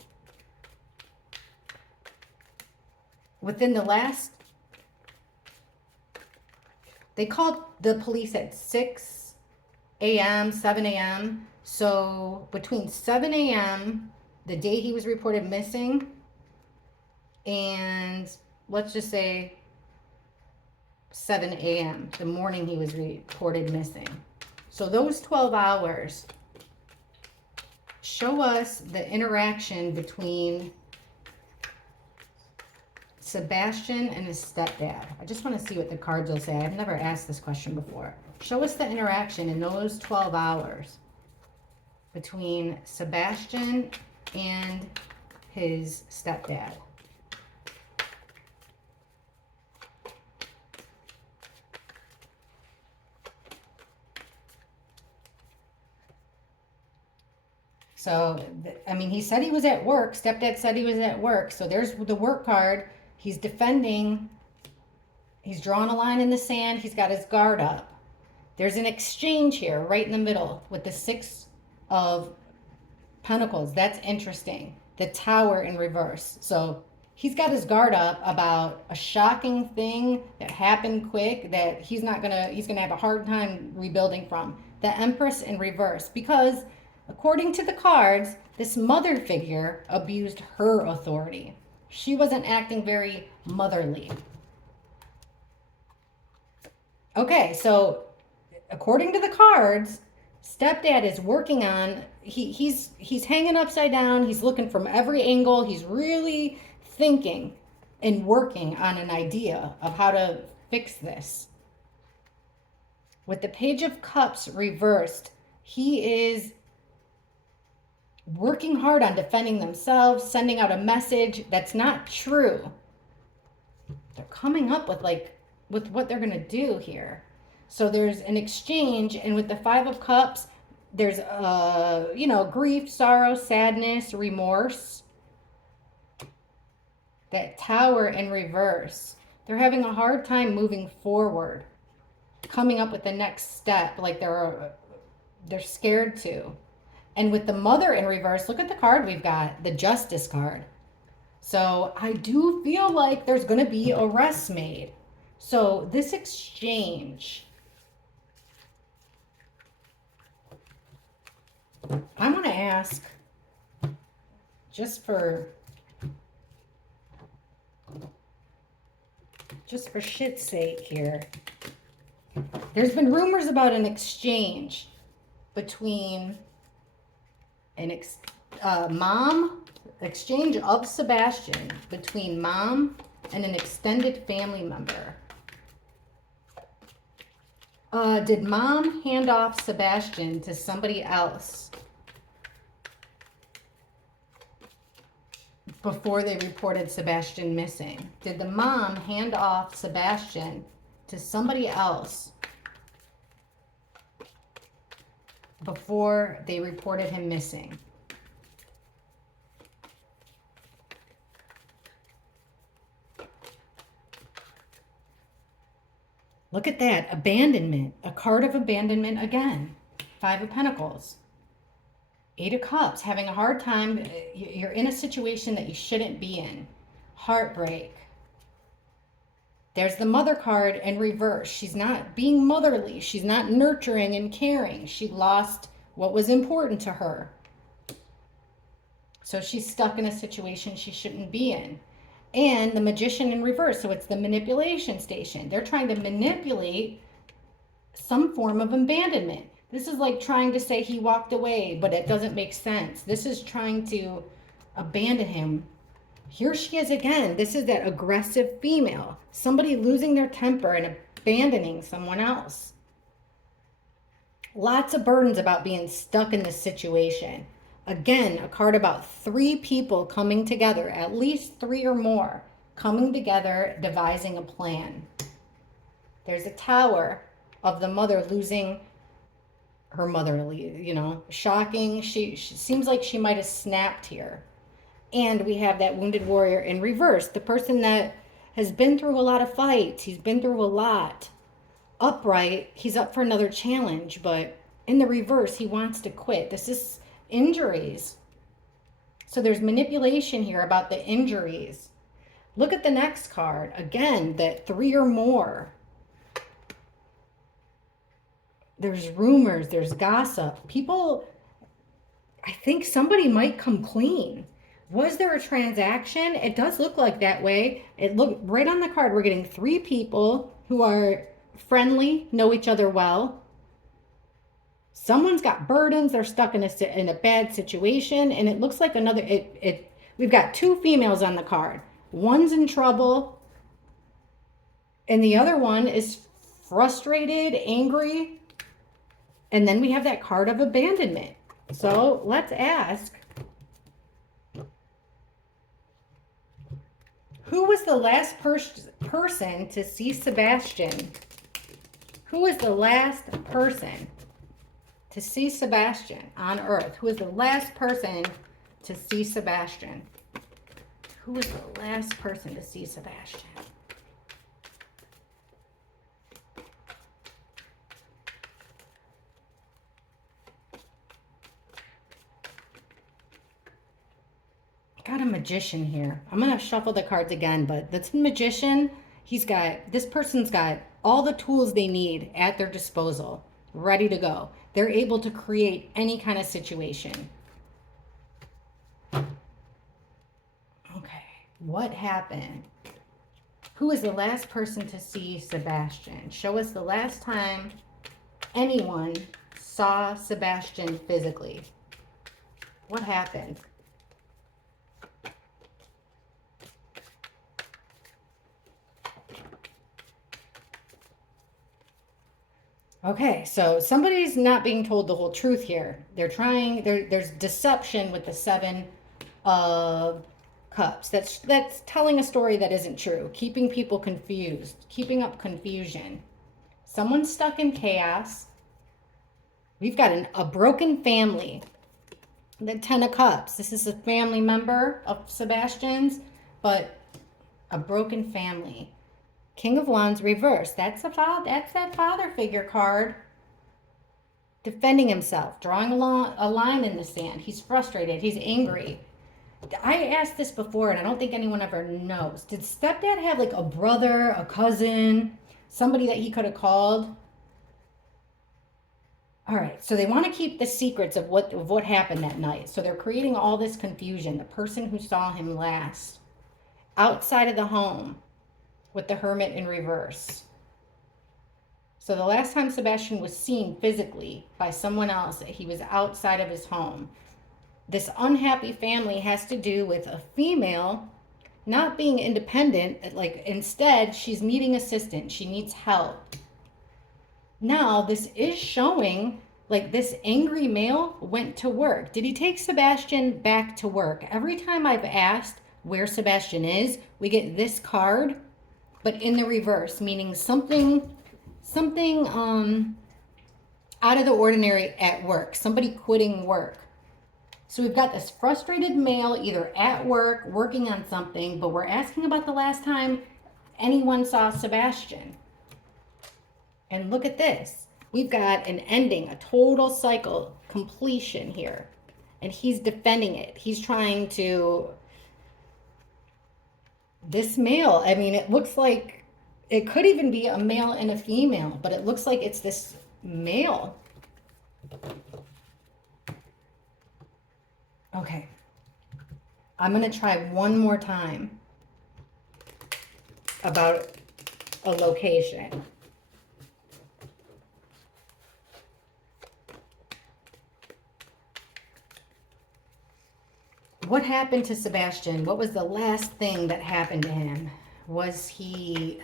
within the last, they called the police at 6 a.m., 7 a.m. So between 7 a.m., the day he was reported missing, and let's just say 7 a.m., the morning he was reported missing. So those 12 hours show us the interaction between Sebastian and his stepdad. I just want to see what the cards will say. I've never asked this question before. Show us the interaction in those 12 hours between Sebastian and his stepdad. So, I mean, he said he was at work. Stepdad said he was at work. So there's the work card. He's defending. He's drawing a line in the sand. He's got his guard up. There's an exchange here right in the middle with the 6 of Pentacles. That's interesting. The Tower in reverse. So he's got his guard up about a shocking thing that happened quick that he's gonna have a hard time rebuilding from. The Empress in reverse, because according to the cards, this mother figure abused her authority. She wasn't acting very motherly. Okay, so according to the cards, stepdad is working on, he's hanging upside down. He's looking from every angle. He's really thinking and working on an idea of how to fix this. With the Page of Cups reversed, he is working hard on defending themselves, sending out a message that's not true. They're coming up with what they're going to do here. So there's an exchange, and with the 5 of Cups, there's grief, sorrow, sadness, remorse. That Tower in reverse. They're having a hard time moving forward, coming up with the next step, like they're scared to. And with the Mother in reverse, look at the card we've got, the Justice card. So I do feel like there's going to be arrests made. So this exchange, I want to ask, just for shit's sake here, there's been rumors about an exchange between exchange of Sebastian between mom and an extended family member. Did mom hand off Sebastian to somebody else before they reported Sebastian missing? Did the mom hand off Sebastian to somebody else before they reported him missing? Look at that, abandonment, a card of abandonment again. 5 of Pentacles. 8 of Cups, having a hard time. You're in a situation that you shouldn't be in. Heartbreak. There's the Mother card in reverse. She's not being motherly. She's not nurturing and caring. She lost what was important to her. So she's stuck in a situation she shouldn't be in. And the Magician in reverse. So it's the manipulation station. They're trying to manipulate some form of abandonment. This is like trying to say he walked away, but it doesn't make sense. This is trying to abandon him. Here she is again. This is that aggressive female. Somebody losing their temper and abandoning someone else. Lots of burdens about being stuck in this situation. Again, a card about 3 people coming together, at least 3 or more, coming together, devising a plan. There's a tower of the mother losing her mother, you know, shocking. She seems like she might have snapped here. And we have that wounded warrior in reverse, the person that has been through a lot of fights. He's been through a lot. Upright, he's up for another challenge, but in the reverse, he wants to quit. This is injuries. So there's manipulation here about the injuries. Look at the next card. Again, that 3 or more. There's rumors, there's gossip. People, I think somebody might come clean. Was there a transaction? It does look like that way. It look right on the card. We're getting 3 people who are friendly, know each other well. Someone's got burdens. They're stuck in a bad situation. And it looks like another, we've got 2 females on the card. One's in trouble. And the other one is frustrated, angry. And then we have that card of abandonment. So let's ask, who was the last person to see Sebastian? Who was the last person to see Sebastian on Earth? Who was the last person to see Sebastian? Who was the last person to see Sebastian? Got a magician here. I'm going to shuffle the cards again, but this magician, this person's got all the tools they need at their disposal, ready to go. They're able to create any kind of situation. Okay, what happened? Who was the last person to see Sebastian? Show us the last time anyone saw Sebastian physically. What happened? Okay, so somebody's not being told the whole truth here. There's deception with the 7 of Cups. That's telling a story that isn't true, keeping people confused, keeping up confusion. Someone's stuck in chaos. We've got a broken family. The 10 of Cups. This is a family member of Sebastian's, but a broken family. King of Wands reverse. That's that father figure card. Defending himself, drawing a line in the sand. He's frustrated. He's angry. I asked this before, and I don't think anyone ever knows. Did stepdad have like a brother, a cousin, somebody that he could have called? All right, so they want to keep the secrets of what happened that night. So they're creating all this confusion. The person who saw him last, outside of the home, with the Hermit in reverse. So the last time Sebastian was seen physically by someone else, he was outside of his home. This unhappy family has to do with a female not being independent. Like, instead, she's needing assistance. She needs help. Now, this is showing like this angry male went to work. Did he take Sebastian back to work? Every time I've asked where Sebastian is, we get this card, but in the reverse, meaning something out of the ordinary at work, somebody quitting work. So we've got this frustrated male either at work, working on something, but we're asking about the last time anyone saw Sebastian. And look at this. We've got an ending, a total cycle, completion here. And he's defending it. He's trying to... This male, I mean, it looks like it could even be a male and a female, but it looks like it's this male. Okay. I'm going to try one more time about a location. What happened to Sebastian? What was the last thing that happened to him? Was he...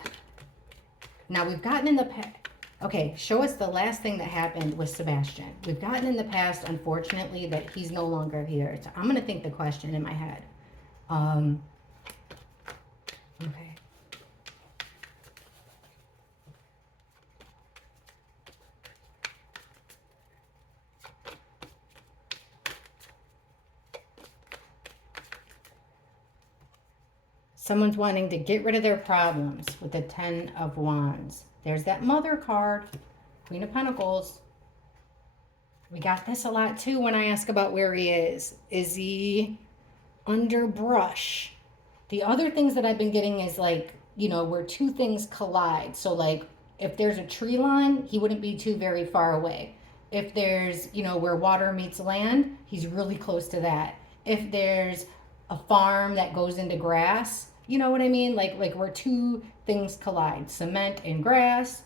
Now, we've gotten in the past... Okay, show us the last thing that happened with Sebastian. We've gotten in the past, unfortunately, that he's no longer here. So I'm going to think the question in my head. Okay. Someone's wanting to get rid of their problems with the 10 of Wands. There's that mother card, Queen of Pentacles. We got this a lot too when I ask about where he is. Is he under brush? The other things that I've been getting is like, you know, where two things collide. So like if there's a tree line, he wouldn't be too very far away. If there's, you know, where water meets land, he's really close to that. If there's a farm that goes into grass, you know what I mean? Like where two things collide, cement and grass.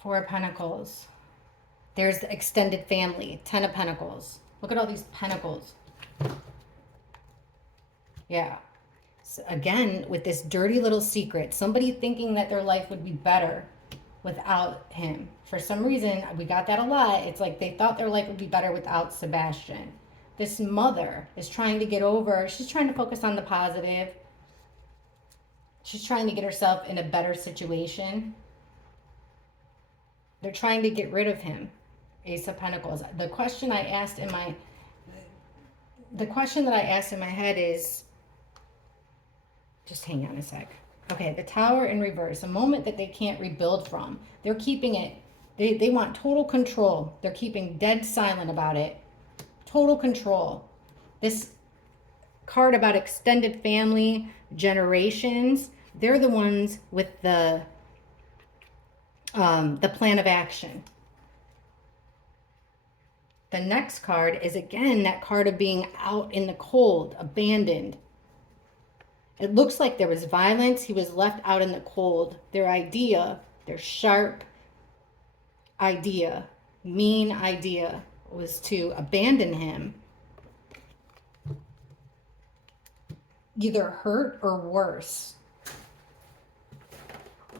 Four of Pentacles. There's the extended family, 10 of Pentacles. Look at all these pentacles. Yeah. So again, with this dirty little secret, somebody thinking that their life would be better without him. For some reason, we got that a lot. It's like they thought their life would be better without Sebastian. This mother is trying to get over. She's trying to focus on the positive. She's trying to get herself in a better situation. They're trying to get rid of him. Ace of Pentacles. The question that I asked in my head is, just hang on a sec. Okay, the Tower in reverse, a moment that they can't rebuild from. They're keeping it, they want total control. They're keeping dead silent about it. Total control. This card about extended family, generations, they're the ones with the plan of action. The next card is again that card of being out in the cold, abandoned. It looks like there was violence. He was left out in the cold. Their sharp idea, mean idea was to abandon him. Either hurt or worse.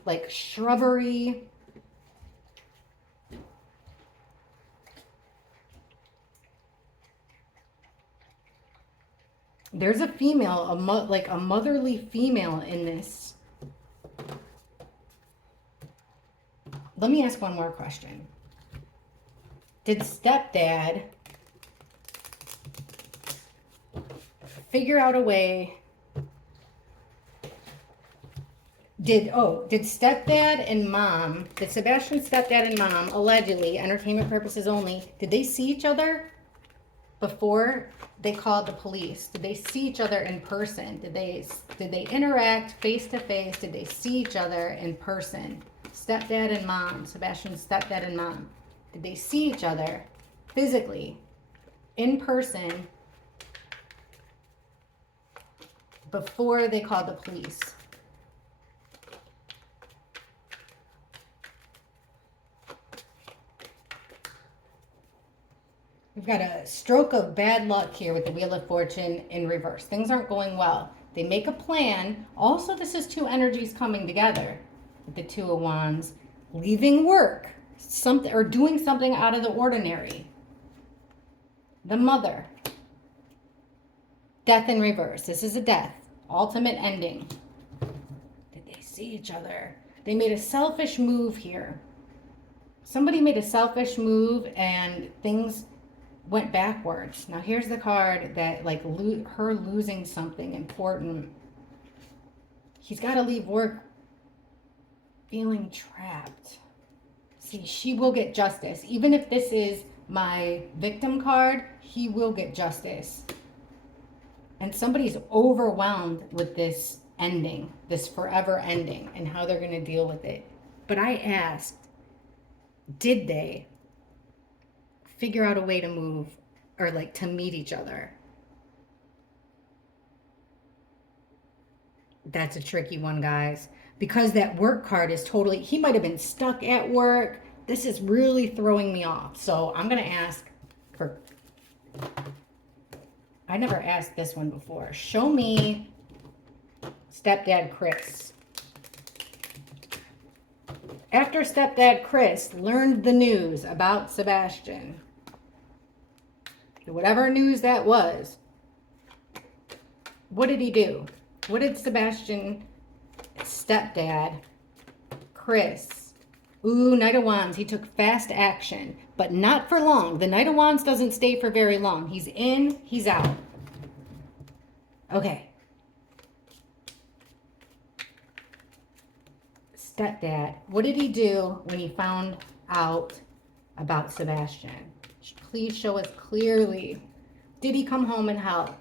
Like shrubbery. There's a female, like a motherly female in this. Let me ask one more question. Did stepdad figure out a way? Did stepdad and mom, did Sebastian's stepdad and mom, allegedly, entertainment purposes only, did they see each other before they called the police? Did they see each other in person? Did they interact face to face? Did they see each other in person? Stepdad and mom, Sebastian's stepdad and mom. Did they see each other physically in person before they called the police? We've got a stroke of bad luck here with the Wheel of Fortune in reverse. Things aren't going well. They make a plan. Also, this is two energies coming together with the Two of Wands, leaving work, something or doing something out of the ordinary. The Mother, death in reverse. This is a death, ultimate ending. Did they see each other? They made a selfish move here. Somebody made a selfish move and things went backwards. Now here's the card that like her losing something important. He's got to leave work feeling trapped. See, she will get justice. Even if this is my victim card, he will get justice. And somebody's overwhelmed with this ending, this forever ending, and how they're going to deal with it. But I asked, did they figure out a way to move or like to meet each other? That's a tricky one, guys, because that work card is totally, he might have been stuck at work. This is really throwing me off. So I'm going to ask for, I never asked this one before. Show me stepdad Chris. After stepdad Chris learned the news about Sebastian, whatever news that was, what did he do? What did Sebastian, stepdad Chris, Knight of Wands, he took fast action, but not for long. The Knight of Wands doesn't stay for very long. He's in, he's out. Okay. Stepdad, what did he do when he found out about Sebastian? Please show us clearly. Did he come home and help?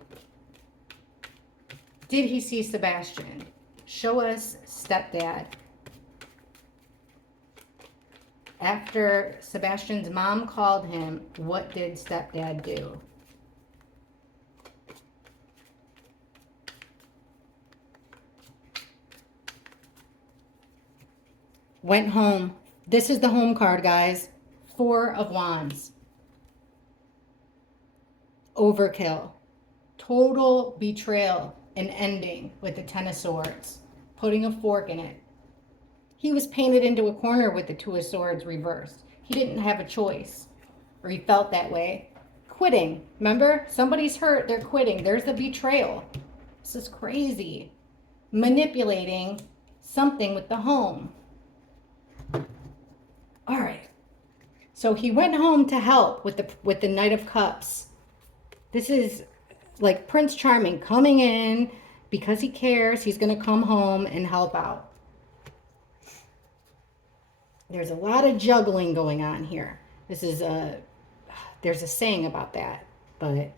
Did he see Sebastian? Show us, stepdad. After Sebastian's mom called him, what did stepdad do? Went home. This is the home card, guys. 4 of Wands. Overkill. Total betrayal and ending with the 10 of Swords. Putting a fork in it. He was painted into a corner with the 2 of Swords reversed. He didn't have a choice. Or he felt that way. Quitting. Remember? Somebody's hurt. They're quitting. There's the betrayal. This is crazy. Manipulating something with the home. All right. So he went home to help with the Knight of Cups. This is like Prince Charming coming in because he cares. He's going to come home and help out. There's a lot of juggling going on here. There's a saying about that, but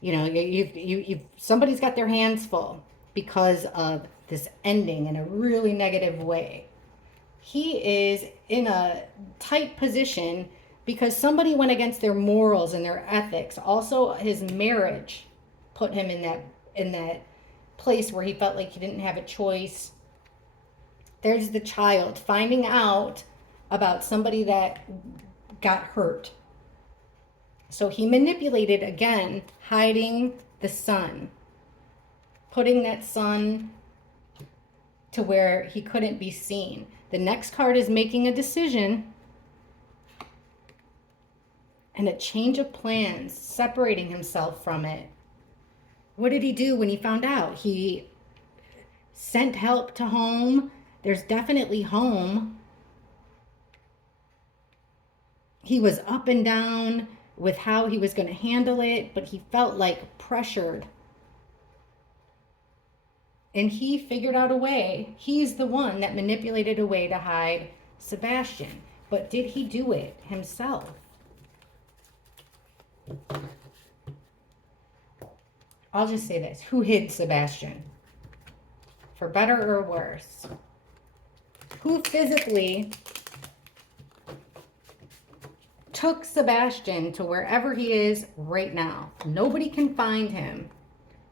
you know, somebody's got their hands full because of this ending in a really negative way. He is in a tight position because somebody went against their morals and their ethics. Also, his marriage put him in that place where he felt like he didn't have a choice. There's the child finding out about somebody that got hurt. So he manipulated again, hiding the son, putting that son to where he couldn't be seen. The next card is making a decision and a change of plans, separating himself from it. What did he do when he found out? He sent help to home. There's definitely home. He was up and down with how he was going to handle it, but he felt like pressured. And he figured out a way. He's the one that manipulated a way to hide Sebastian. But did he do it himself? I'll just say this. Who hid Sebastian? For better or worse? Who physically took Sebastian to wherever he is right now? Nobody can find him.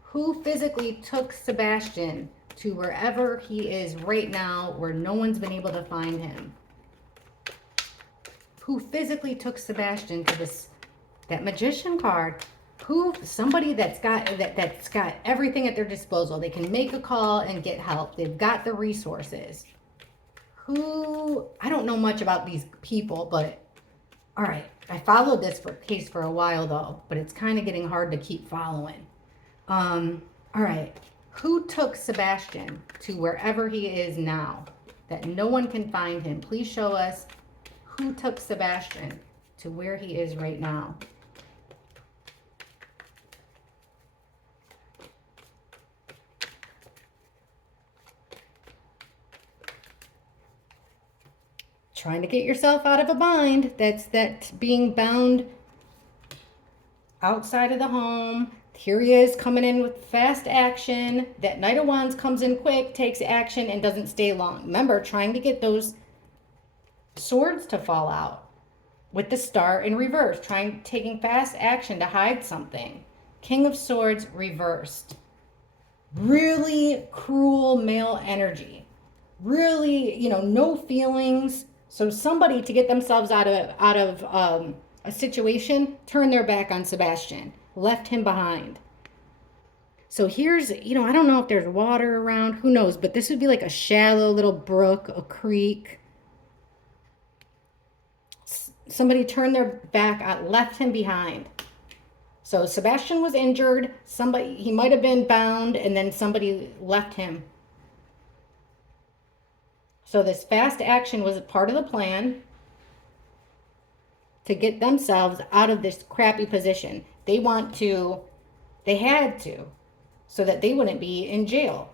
Who physically took Sebastian to wherever he is right now where no one's been able to find him? Who physically took Sebastian to that magician card? Somebody that's got everything at their disposal. They can make a call and get help. They've got the resources. I don't know much about these people, but all right. I followed this case for a while though, but it's kind of getting hard to keep following. All right. Who took Sebastian to wherever he is now that no one can find him? Please show us who took Sebastian to where he is right now. Trying to get yourself out of a bind. That's being bound outside of the home. Here he is coming in with fast action. That Knight of Wands comes in quick, takes action, and doesn't stay long. Remember, trying to get those swords to fall out with the Star in reverse. Taking fast action to hide something. King of Swords reversed. Really cruel male energy. Really, no feelings. So somebody, to get themselves out of a situation, turned their back on Sebastian. Left him behind. So here's, I don't know if there's water around, who knows, but this would be like a shallow little brook, a creek. Somebody turned their back, left him behind. So Sebastian was injured. He might have been bound, and then somebody left him. So this fast action was part of the plan to get themselves out of this crappy position. They had to, so that they wouldn't be in jail.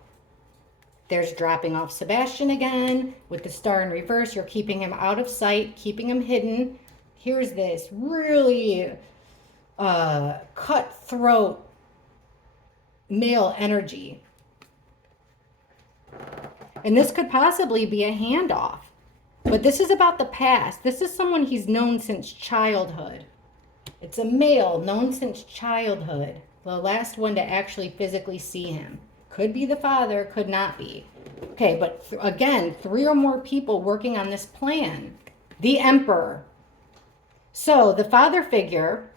There's dropping off Sebastian again with the star in reverse. You're keeping him out of sight, keeping him hidden. Here's this really cutthroat male energy. And this could possibly be a handoff. But this is about the past. This is someone he's known since childhood. It's a male known since childhood. The last one to actually physically see him. Could be the father, could not be. Okay, but again, 3 or more people working on this plan. The emperor. So the father figure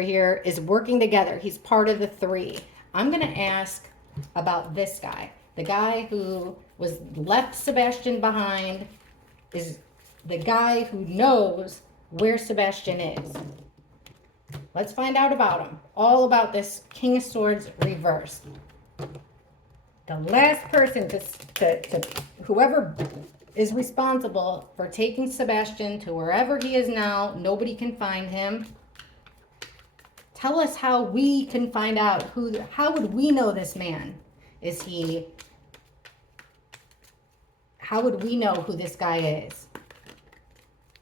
here is working together. He's part of the 3. I'm going to ask about this guy. The guy who was left Sebastian behind is the guy who knows where Sebastian is. Let's find out about him. All about this King of Swords reversed. The last person to whoever is responsible for taking Sebastian to wherever he is now, nobody can find him. Tell us how we can find out how would we know this man? How would we know who this guy is?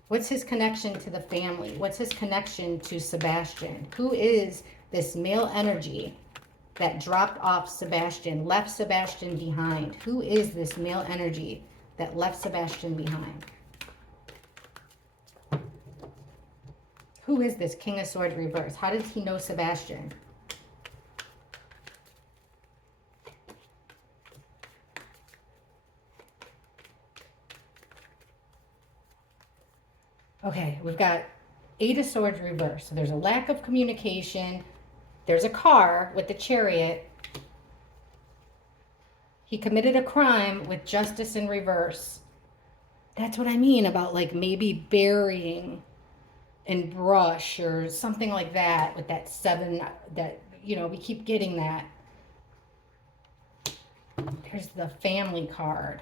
What's his connection to the family? What's his connection to Sebastian? Who is this male energy that dropped off Sebastian, left Sebastian behind? Who is this male energy that left Sebastian behind? Who is this King of Swords reverse? How did he know Sebastian? Okay, we've got 8 of Swords reversed. So there's a lack of communication. There's a car with the chariot. He committed a crime with justice in reverse. That's what I mean about like maybe burying in brush or something like that with that 7 that, we keep getting that. There's the family card.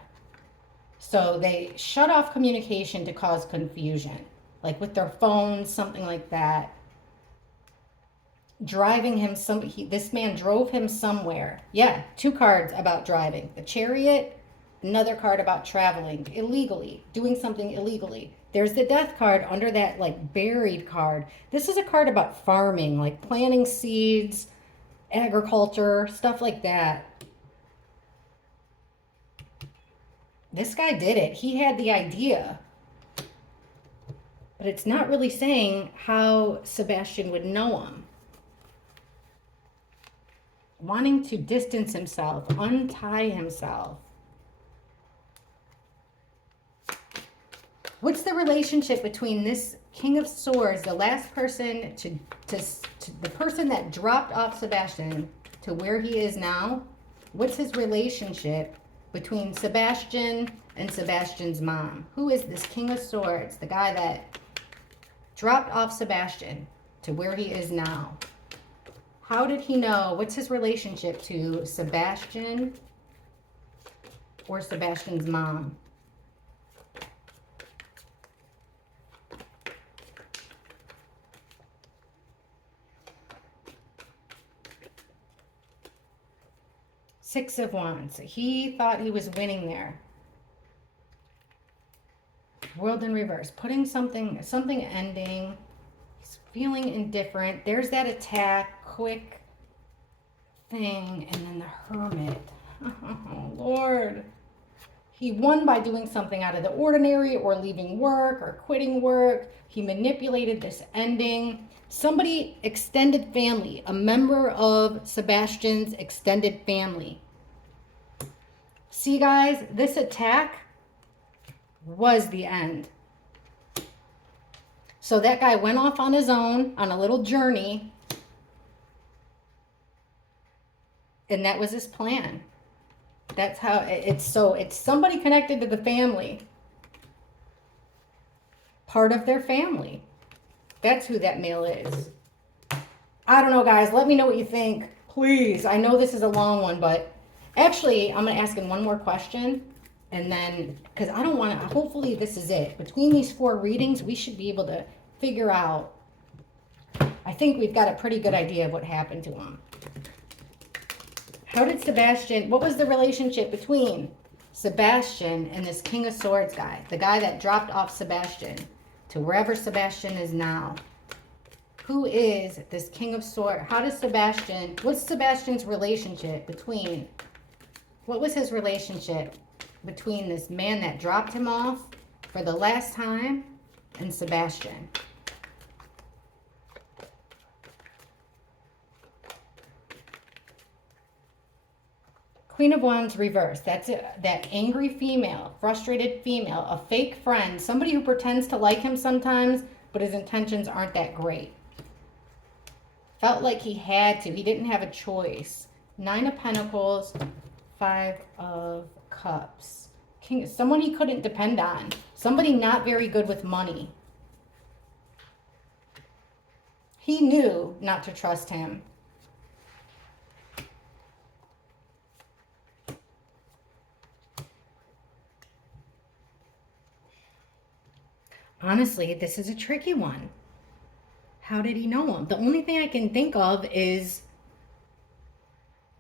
So they shut off communication to cause confusion, like with their phones, something like that. Driving him, this man drove him somewhere. Yeah, 2 cards about driving. The chariot, another card about traveling illegally, doing something illegally. There's the death card under that like buried card. This is a card about farming, like planting seeds, agriculture, stuff like that. This guy did it. He had the idea. But it's not really saying how Sebastian would know him. Wanting to distance himself, untie himself. What's the relationship between this King of Swords, the last person to the person that dropped off Sebastian to where he is now? What's his relationship between Sebastian and Sebastian's mom? Who is this King of Swords, the guy that dropped off Sebastian to where he is now? How did he know? What's his relationship to Sebastian or Sebastian's mom? Six of Wands. He thought he was winning there. World in reverse. Putting something ending. He's feeling indifferent. There's that attack, quick thing, and then the Hermit. Oh, Lord. He won by doing something out of the ordinary or leaving work or quitting work. He manipulated this ending. Somebody, extended family, a member of Sebastian's extended family. See, guys, this attack was the end. So that guy went off on his own on a little journey. And that was his plan. That's how it's. So it's somebody connected to the family, part of their family. That's who that male is. I don't know, guys. Let me know what you think, please. I know this is a long one, but actually, I'm going to ask him one more question. And then, because I don't want to, hopefully this is it. Between these 4 readings, we should be able to figure out. I think we've got a pretty good idea of what happened to him. How did Sebastian, what was the relationship between Sebastian and this King of Swords guy? The guy that dropped off Sebastian to wherever Sebastian is now. Who is this King of Swords? How does Sebastian, what's Sebastian's relationship between, what was his relationship between this man that dropped him off for the last time and Sebastian? Queen of Wands reversed. That's it. That angry female, frustrated female, a fake friend, somebody who pretends to like him sometimes, but his intentions aren't that great. Felt like he had to. He didn't have a choice. 9 of Pentacles, 5 of Cups. Someone he couldn't depend on. Somebody not very good with money. He knew not to trust him. Honestly, this is a tricky one. How did he know him? The only thing I can think of is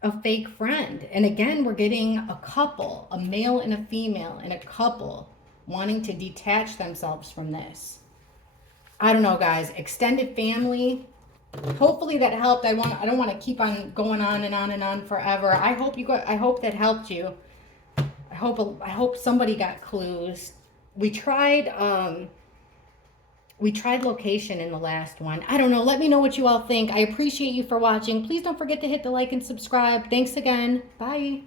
a fake friend. And again, we're getting a couple, a male and a female, and a couple wanting to detach themselves from this. I don't know, guys. Extended family. Hopefully that helped. I don't want to keep on going on and on and on forever. I hope that helped you. I hope somebody got clues. We tried location in the last one. I don't know. Let me know what you all think. I appreciate you for watching. Please don't forget to hit the like and subscribe. Thanks again. Bye.